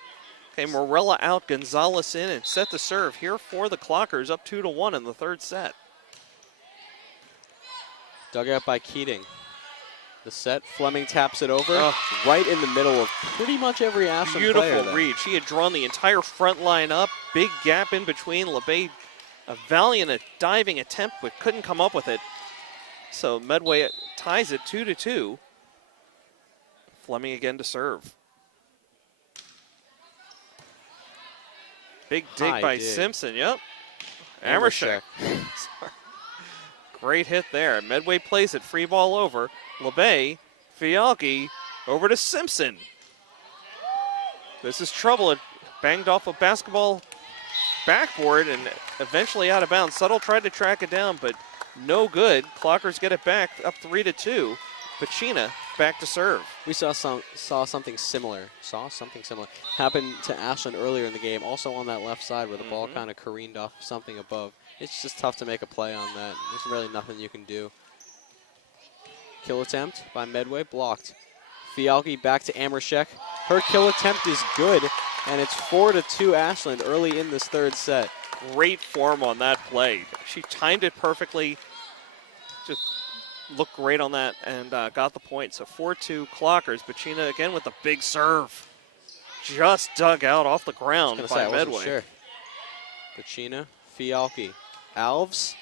Okay, Morella out, Gonzalez in, and set to serve here for the Clockers, up 2-1 in the third set. Dug out by Keating. The set, Fleming taps it over, right in the middle of pretty much every Ashland player. Beautiful read. She had drawn the entire front line up. Big gap in between. LeBay, a valiant diving attempt, but couldn't come up with it. So Medway ties it 2-2. Fleming again to serve. Big dig by Simpson, yep. Amershek. Great hit there. Medway plays it, free ball over. LeBay, Fialki, over to Simpson. This is trouble. It banged off a basketball backboard and eventually out of bounds. Subtle tried to track it down, but no good. Clockers get it back, up 3-2. Bacina back to serve. We saw something similar. Happen to Ashland earlier in the game, also on that left side where the ball kind of careened off something above. It's just tough to make a play on that. There's really nothing you can do. Kill attempt by Medway, blocked. Fialki back to Amershek. Her kill attempt is good, and it's 4-2 Ashland early in this third set. Great form on that play. She timed it perfectly. Just looked great on that and got the point. So 4-2 Clockers. Bacina again with a big serve. Just dug out off the ground by Medway. Sure. Bacina, Fialki. Alves,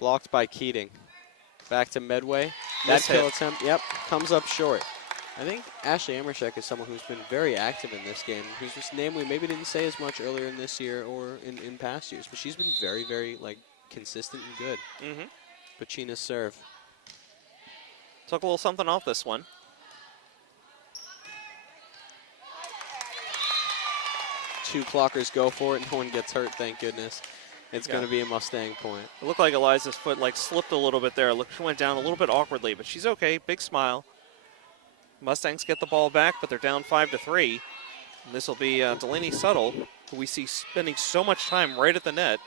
blocked by Keating. Back to Medway. That kill attempt, comes up short. I think Ashley Amershek is someone who's been very active in this game, who's just a name we maybe didn't say as much earlier in this year or in past years, but she's been very, very consistent and good. Bacina's serve. Took a little something off this one. Two Clockers go for it. No one gets hurt, thank goodness. It's going to be a Mustang point. It looked like Eliza's foot slipped a little bit there. Look, she went down a little bit awkwardly, but she's okay. Big smile. Mustangs get the ball back, but they're down 5-3. And this will be Delaney Subtle, who we see spending so much time right at the net.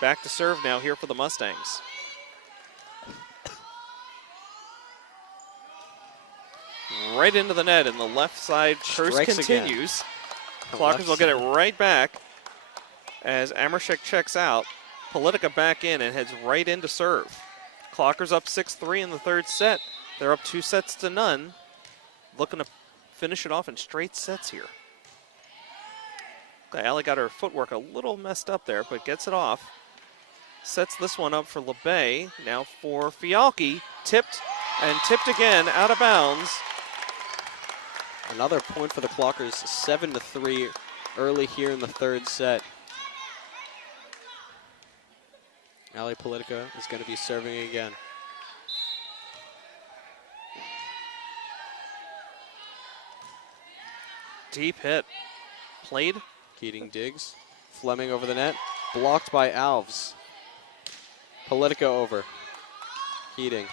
Back to serve now here for the Mustangs. Right into the net, and the left side curse continues. Clockers will get it right back as Amershek checks out. Politica back in and heads right in to serve. Clockers up 6-3 in the third set. They're up 2-0. Looking to finish it off in straight sets here. Okay, Allie got her footwork a little messed up there, but gets it off. Sets this one up for LeBay. Now for Fialki. Tipped and tipped again, out of bounds. Another point for the Clockers, 7-3 early here in the third set. Ali Politica is going to be serving again. Deep hit. Played. Keating digs. Fleming over the net. Blocked by Alves. Politica over. Keating.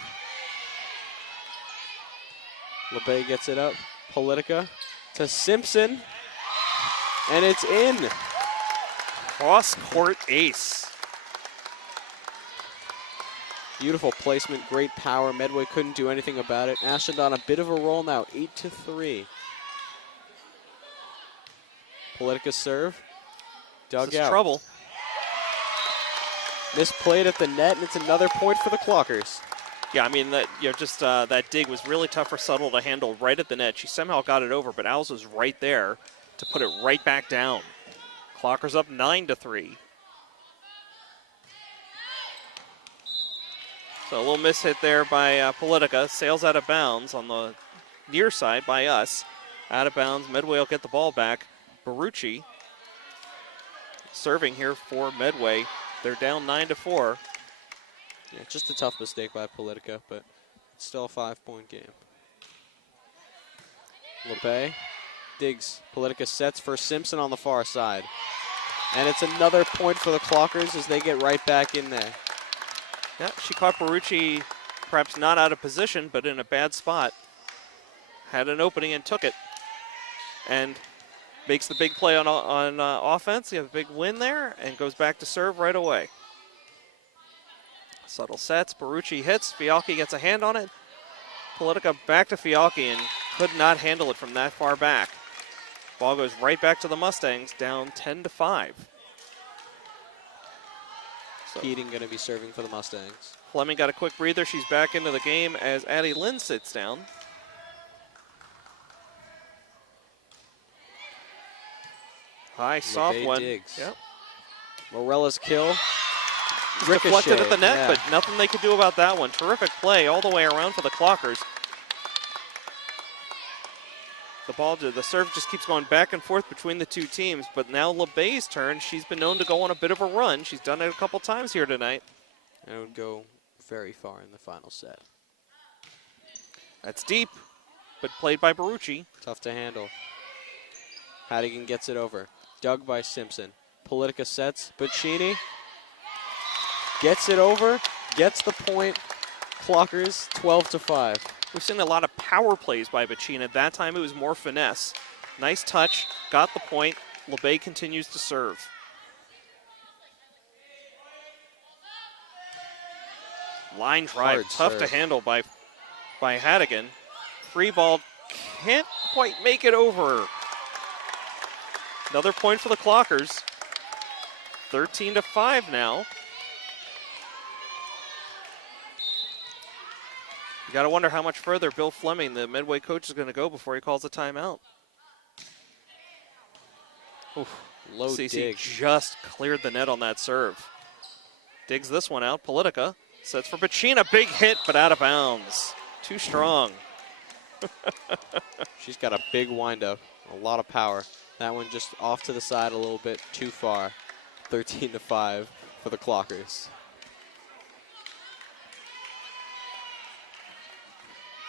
LeBay gets it up. Politica to Simpson. And it's in. Cross-court ace. Beautiful placement, great power. Medway couldn't do anything about it. Ashland on a bit of a roll now, 8-3. Politica serve. Dug This is out. trouble. Misplayed at the net, and it's another point for the Clockers. Yeah, I mean, that that dig was really tough for Subtle to handle right at the net. She somehow got it over, but Owls was right there to put it right back down. Clockers up 9-3. So a little mishit there by Politica. Sails out of bounds on the near side by us. Out of bounds. Medway will get the ball back. Barucci serving here for Medway. They're down 9-4. Yeah, just a tough mistake by Politica, but it's still a 5-point game. LeBay digs. Politica sets for Simpson on the far side. And it's another point for the Clockers as they get right back in there. Yeah, she caught Barucci perhaps not out of position, but in a bad spot. Had an opening and took it. And makes the big play on offense. You have a big win there and goes back to serve right away. Subtle sets. Barucci hits. Fialchi gets a hand on it. Politica back to Fialchi and could not handle it from that far back. Ball goes right back to the Mustangs, down 10-5. So Keating going to be serving for the Mustangs. Fleming got a quick breather. She's back into the game as Addie Lynn sits down. High, soft LeBay one. digs. Yep. Morella's kill. Deflected at the net, yeah. but nothing they could do about that one. Terrific play all the way around for the Clockers. The serve just keeps going back and forth between the two teams, but now LeBay's turn. She's been known to go on a bit of a run. She's done it a couple times here tonight. And it would go very far in the final set. That's deep, but played by Barucci. Tough to handle. Hattigan gets it over. Dug by Simpson. Politica sets. Bacchini gets it over. Gets the point. Clockers 12-5. We've seen a lot of power plays by Bacchina. That time it was more finesse. Nice touch. Got the point. LeBay continues to serve. Line drive. Hard Tough serve. to handle by Hattigan. Free ball. Can't quite make it over. Another point for the Clockers. 13-5 now. You got to wonder how much further Bill Fleming, the Medway coach, is going to go before he calls a timeout. Oof. Low CC dig. just cleared the net on that serve. Digs this one out. Politica sets for Bacchina. Big hit, but out of bounds. Too strong. She's got a big windup. A lot of power. That one just off to the side a little bit too far. 13-5 for the Clockers.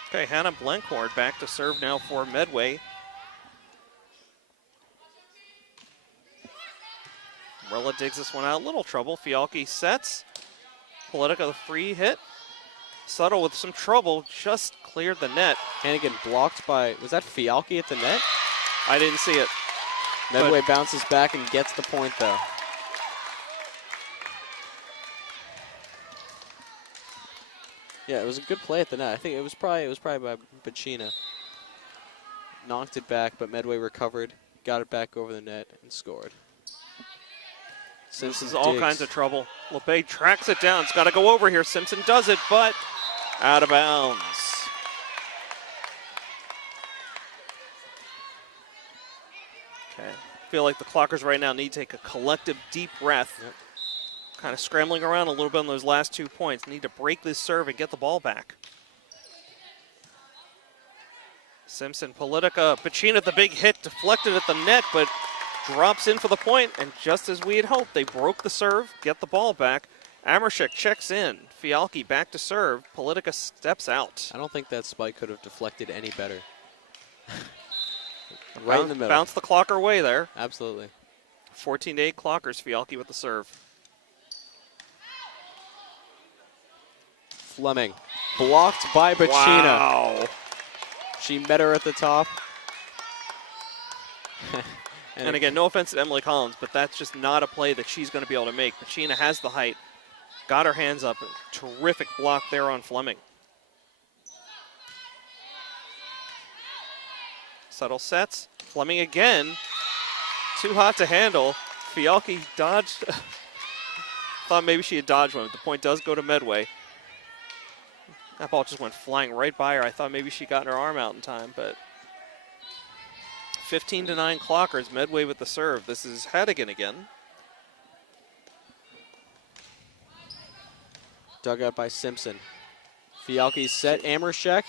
Okay, Hannah Blencourt back to serve now for Medway. Morella digs this one out. Little trouble. Fialchi sets. Politica the free hit. Subtle with some trouble. Just cleared the net. Hannigan blocked by, was that Fialchi at the net? I didn't see it. Medway bounces back and gets the point though. Yeah, it was a good play at the net. I think it was probably by Bacchina. Knocked it back, but Medway recovered, got it back over the net, and scored. This is all kinds of trouble. LeBay tracks it down. It's got to go over here. Simpson does it, but out of bounds. Okay. I feel like the Clockers right now need to take a collective deep breath. Yep. Kind of scrambling around a little bit on those last 2 points. Need to break this serve and get the ball back. Simpson, Politica, Bacchina, the big hit, deflected at the net, but drops in for the point. And just as we had hoped, they broke the serve, get the ball back. Amershek checks in. Fialki back to serve. Politica steps out. I don't think that spike could have deflected any better. Right in the middle. Bounce the clocker way there. Absolutely. 14-8 clockers. Fialki with the serve. Fleming. Blocked by Bacina. Wow. She met her at the top. And again, no offense to Emily Collins, but that's just not a play that she's going to be able to make. Bacina has the height. Got her hands up. Terrific block there on Fleming. Subtle sets. Fleming again. Too hot to handle. Fialki dodged. Thought maybe she had dodged one, but the point does go to Medway. That ball just went flying right by her. I thought maybe she got her arm out in time, but 15-9 clockers. Medway with the serve. This is Hadigan again. Dug out by Simpson. Fialki set. Amershek.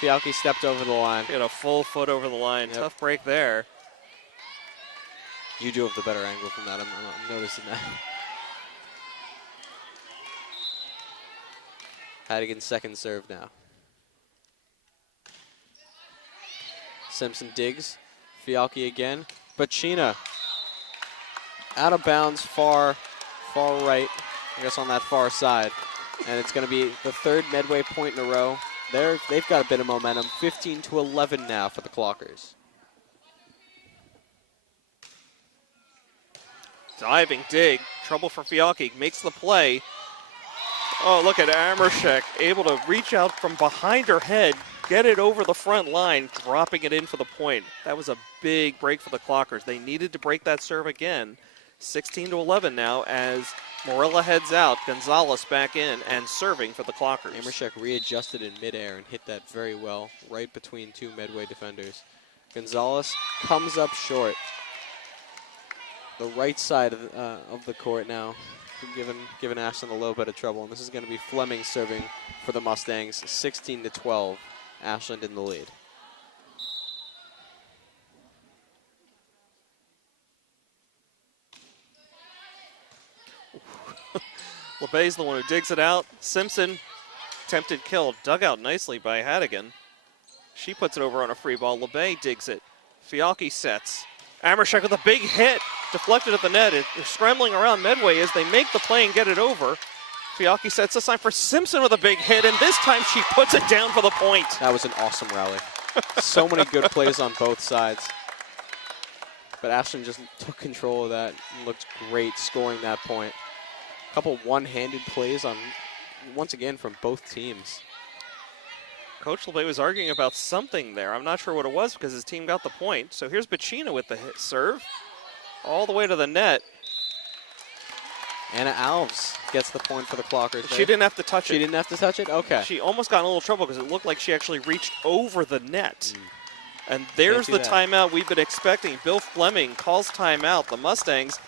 Fialki stepped over the line. She had a full foot over the line. Yep. Tough break there. You do have the better angle from that. I'm noticing that. Hadigan's second serve now. Simpson digs. Fialki again. Bacina. Out of bounds, far right. I guess on that far side. And it's going to be the third Medway point in a row. They've got a bit of momentum. 15-11 now for the Clockers. Diving dig. Trouble for Fialki. Makes the play. Oh, look at Amershek. Able to reach out from behind her head, get it over the front line, dropping it in for the point. That was a big break for the Clockers. They needed to break that serve again. 16-11 now as Morella heads out. Gonzalez back in and serving for the Clockers. Amershek readjusted in midair and hit that very well, right between two Medway defenders. Gonzalez comes up short. The right side of the court now, giving Ashland a little bit of trouble. And this is going to be Fleming serving for the Mustangs. 16-12, Ashland in the lead. LeBay's the one who digs it out. Simpson, attempted kill, dug out nicely by Hadigan. She puts it over on a free ball. LeBay digs it. Fialki sets. Amershek with a big hit, deflected at the net. They're scrambling around Medway as they make the play and get it over. Fialki sets this time for Simpson with a big hit, and this time she puts it down for the point. That was an awesome rally. So many good plays on both sides. But Ashland just took control of that and looked great scoring that point. A couple one-handed plays on, once again, from both teams. Coach LeBay was arguing about something there. I'm not sure what it was because his team got the point. So here's Bacina with the hit serve. All the way to the net. Anna Alves gets the point for the Clockers. She didn't have to touch it. She didn't have to touch it? Okay. She almost got in a little trouble because it looked like she actually reached over the net. And there's the timeout we've been expecting. Bill Fleming calls timeout. The Mustangs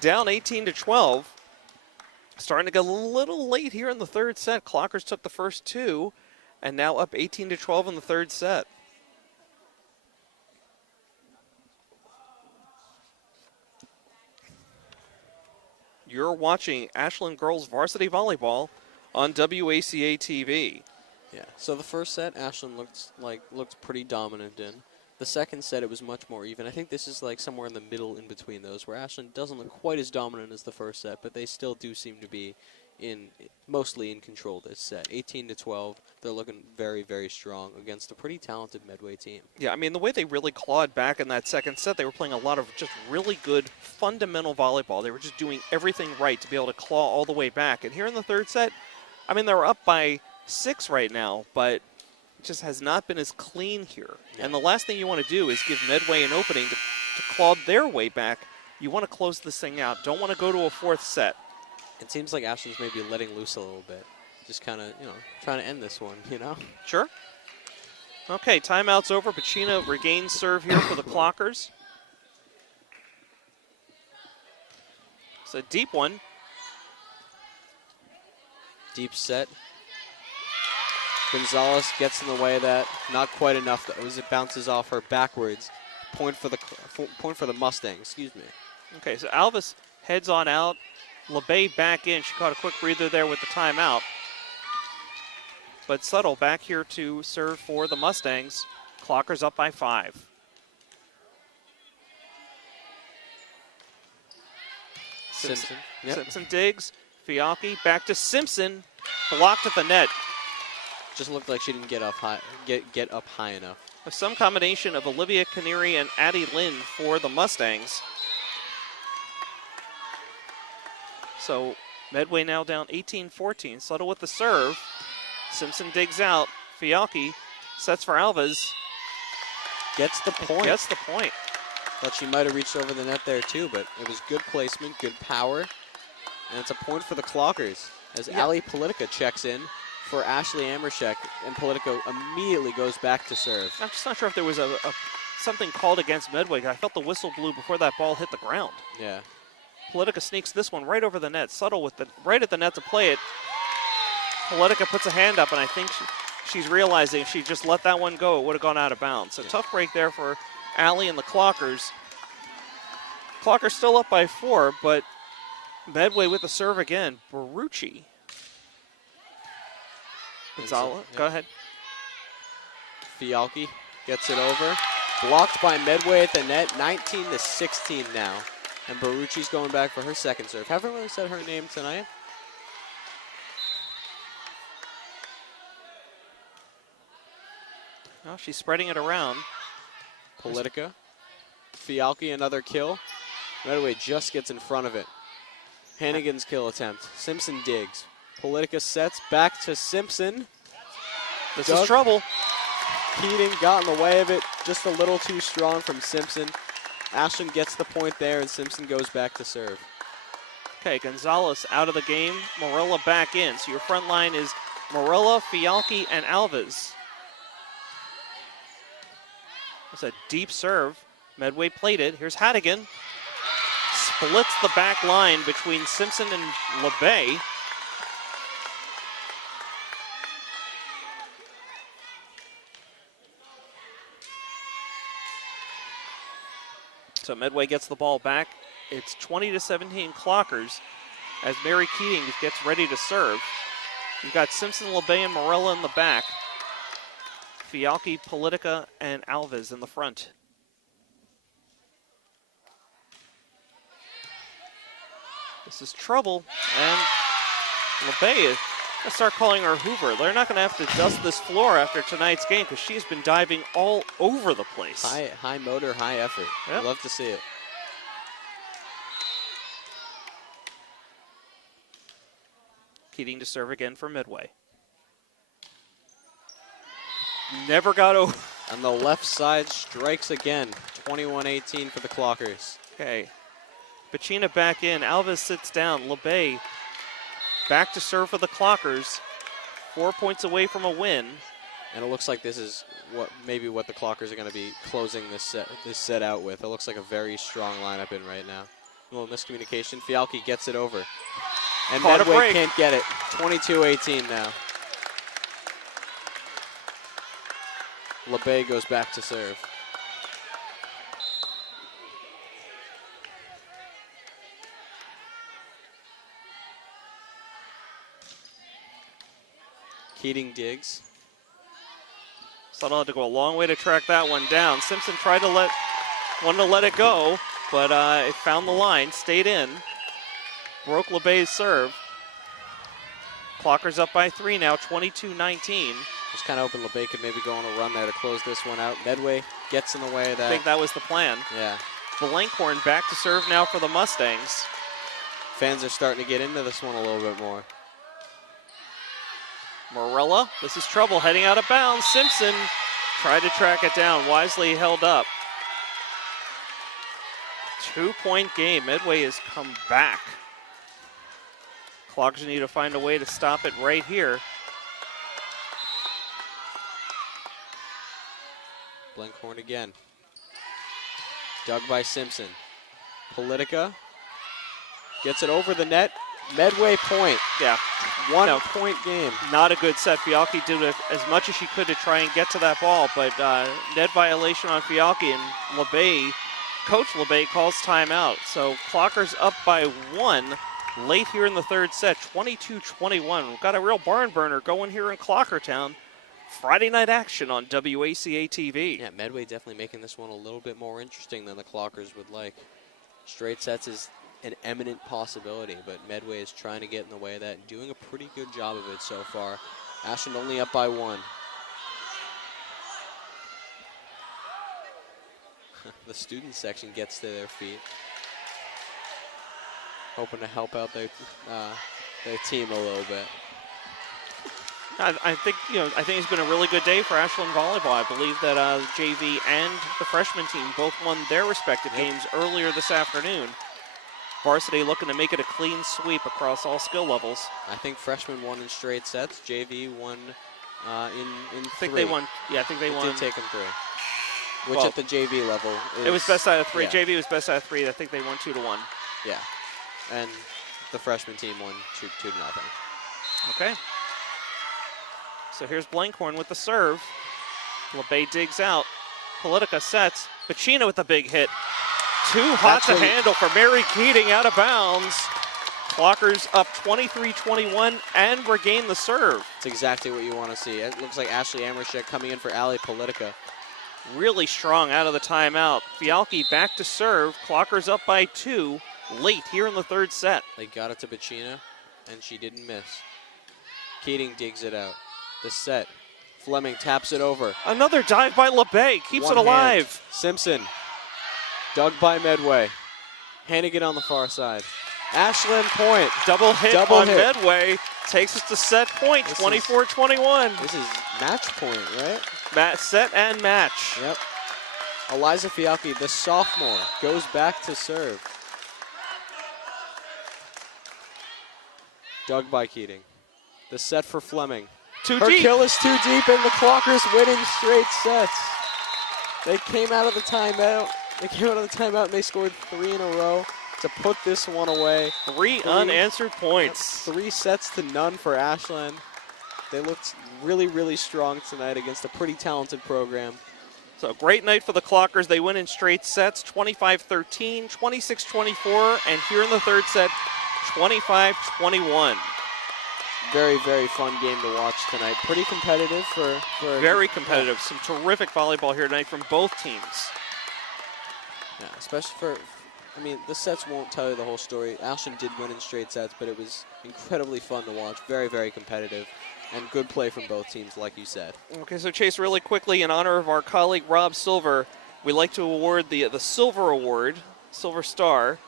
down 18-12. Starting to get a little late here in the third set. Clockers took the first two, and now up 18-12 in the third set. You're watching Ashland Girls Varsity Volleyball on WACA-TV. Yeah. So the first set, Ashland looked pretty dominant in. The second set, it was much more even. I think this is like somewhere in the middle in between those, where Ashland doesn't look quite as dominant as the first set, but they still do seem to be mostly in control this set. 18-12, they're looking very, very strong against a pretty talented Medway team. Yeah, I mean, the way they really clawed back in that second set, they were playing a lot of just really good fundamental volleyball. They were just doing everything right to be able to claw all the way back. And here in the third set, I mean, they're up by 6 right now, but it just has not been as clean here. Yeah. And the last thing you want to do is give Medway an opening to claw their way back. You want to close this thing out. Don't want to go to a fourth set. It seems like Ashland's maybe letting loose a little bit. Just kind of, trying to end this one, Sure. Okay, timeout's over. Bacina regains serve here for the Clockers. It's a deep one. Deep set. Gonzalez gets in the way of that. Not quite enough, though, as it bounces off her backwards. Point for the Mustang, excuse me. Okay, so Alvis heads on out. LeBay back in. She caught a quick breather there with the timeout. But Settle back here to serve for the Mustangs. Clockers up by 5. Simpson. Yep. Simpson digs. Fialki back to Simpson. Blocked at the net. Just looked like she didn't get up high. Get up high enough. Some combination of Olivia Canary and Addie Lynn for the Mustangs. So Medway now down 18-14. Settle with the serve. Simpson digs out. Fialki sets for Alves. Gets the point. Gets the point. Thought she might have reached over the net there too, but it was good placement, good power. And it's a point for the Clockers as Ali Politica checks in for Ashley Amershek, and Politico immediately goes back to serve. I'm just not sure if there was something called against Medway. I felt the whistle blew before that ball hit the ground. Yeah. Politica sneaks this one right over the net. Settle with the right at the net to play it. Politica puts a hand up, and I think she's realizing if she just let that one go, it would have gone out of bounds. So tough break there for Allie and the Clockers. Clockers still up by 4, but Medway with the serve again. Barucci. Gonzalez, go ahead. Fialki gets it over. Blocked by Medway at the net, 19-16 now. And Barucci's going back for her second serve. Haven't really said her name tonight. Well, she's spreading it around. Politica. Fialki, another kill. Medway just gets in front of it. Hannigan's kill attempt. Simpson digs. Politica sets back to Simpson. This is trouble. Keating got in the way of it. Just a little too strong from Simpson. Ashland gets the point there, and Simpson goes back to serve. Okay, Gonzalez out of the game. Morella back in. So your front line is Morella, Fialki, and Alves. It's a deep serve. Medway played it. Here's Hattigan. Splits the back line between Simpson and LeBay. So Medway gets the ball back. It's 20-17 Clockers as Mary Keating gets ready to serve. You've got Simpson, LeBay, and Morella in the back. Fialki, Politica, and Alves in the front. This is trouble, and LeBay is going to start calling her Hoover. They're not going to have to dust this floor after tonight's game because she's been diving all over the place. High motor, high effort. Yep. Love to see it. Keating to serve again for Medway. Never got over. On the left side, strikes again. 21-18 for the Clockers. Okay. Bacina back in. Alves sits down. LeBay back to serve for the Clockers. 4 points away from a win. And it looks like this is maybe what the Clockers are going to be closing this set out with. It looks like a very strong lineup in right now. A little miscommunication. Fialki gets it over. And Medway can't get it. 22-18 now. LeBay goes back to serve. Keating digs. Settle had to go a long way to track that one down. Simpson tried to wanted to let it go, but it found the line, stayed in. Broke LeBay's serve. Clockers up by 3 now, 22-19. Just kind of hoping LeBay could maybe go on a run there to close this one out. Medway gets in the way of that. I think that was the plan. Yeah. Blankhorn back to serve now for the Mustangs. Fans are starting to get into this one a little bit more. Morella, this is trouble, heading out of bounds. Simpson tried to track it down, wisely held up. 2-point game. Medway has come back. Clockers need to find a way to stop it right here. Blankhorn again. Dug by Simpson. Politica gets it over the net. Medway point. Yeah. 1 point game. Not a good set. Fialki did as much as she could to try and get to that ball, but net violation on Fialki, and LeBay, Coach LeBay calls timeout. So Clockers up by 1 late here in the third set, 22-21. We've got a real barn burner going here in Clockertown. Friday night action on WACA-TV. Yeah, Medway definitely making this one a little bit more interesting than the Clockers would like. Straight sets is an eminent possibility, but Medway is trying to get in the way of that and doing a pretty good job of it so far. Ashland only up by 1. The student section gets to their feet, hoping to help out their team a little bit. I think it's been a really good day for Ashland volleyball. I believe that JV and the freshman team both won their respective games earlier this afternoon. Varsity looking to make it a clean sweep across all skill levels. I think freshmen won in straight sets. JV won in 3. I think they won. Yeah, I think they won. Did take them 3. Which at the JV level is, it was best out of 3. Yeah. JV was best out of 3. I think they won 2-1. Yeah, and the freshman team won 2-0. Okay. So here's Blankhorn with the serve. LeBay digs out. Politica sets. Pacino with the big hit. Too hot to handle for Mary Keating, out of bounds. Clockers up 23-21 and regain the serve. It's exactly what you want to see. It looks like Ashley Amershek coming in for Ali Politica. Really strong out of the timeout. Fialki back to serve. Clockers up by 2 late here in the third set. They got it to Bacina, and she didn't miss. Keating digs it out. The set. Fleming taps it over. Another dive by LeBay. Keeps it alive. Hand. Simpson. Dug by Medway. Hannigan on the far side. Ashland point. Double hit on Medway. Takes us to set point, 24-21. This is match point, right? Set and match. Yep. Eliza Fialki, the sophomore, goes back to serve. Dug by Keating. The set for Fleming. Her kill is too deep, and the Clockers winning straight sets. They came out of the timeout. And they scored 3 in a row to put this one away. 3 unanswered points. 3 sets to none for Ashland. They looked really, really strong tonight against a pretty talented program. So great night for the Clockers. They win in straight sets, 25-13, 26-24, and here in the third set, 25-21. Very, very fun game to watch tonight. Pretty competitive for very competitive. Some terrific volleyball here tonight from both teams. Yeah, especially the sets won't tell you the whole story. Ashland did win in straight sets, but it was incredibly fun to watch. Very, very competitive. And good play from both teams, like you said. Okay, so Chase, really quickly, in honor of our colleague Rob Silver, we like to award the Silver Award, Silver Star,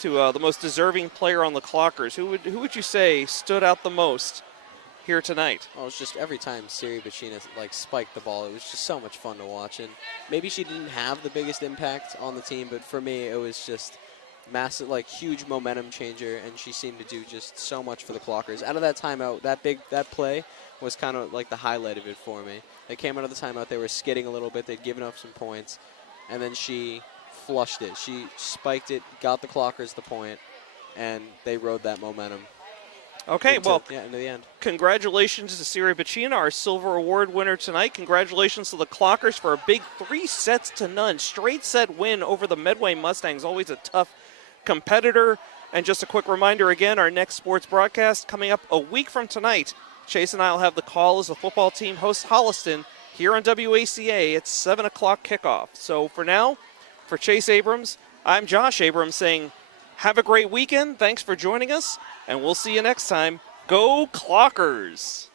to the most deserving player on the Clockers. Who would you say stood out the most here tonight? Oh, it's just every time Siri Bacina spiked the ball, it was just so much fun to watch. And maybe she didn't have the biggest impact on the team, but for me, it was just massive, huge momentum changer, and she seemed to do just so much for the Clockers. Out of that timeout, that play was kind of like the highlight of it for me. They came out of the timeout, they were skidding a little bit, they'd given up some points, and then she flushed it. She spiked it, got the Clockers the point, and they rode that momentum. Okay, into the end. Congratulations to Siri Bacina, our Silver Award winner tonight. Congratulations to the Clockers for a big 3-0 straight set win over the Medway Mustangs. Always a tough competitor. And just a quick reminder again, our next sports broadcast coming up a week from tonight. Chase and I will have the call as the football team hosts Holliston here on WACA. It's 7 o'clock kickoff. So for now, for Chase Abrams, I'm Josh Abrams saying have a great weekend. Thanks for joining us, and we'll see you next time. Go Clockers!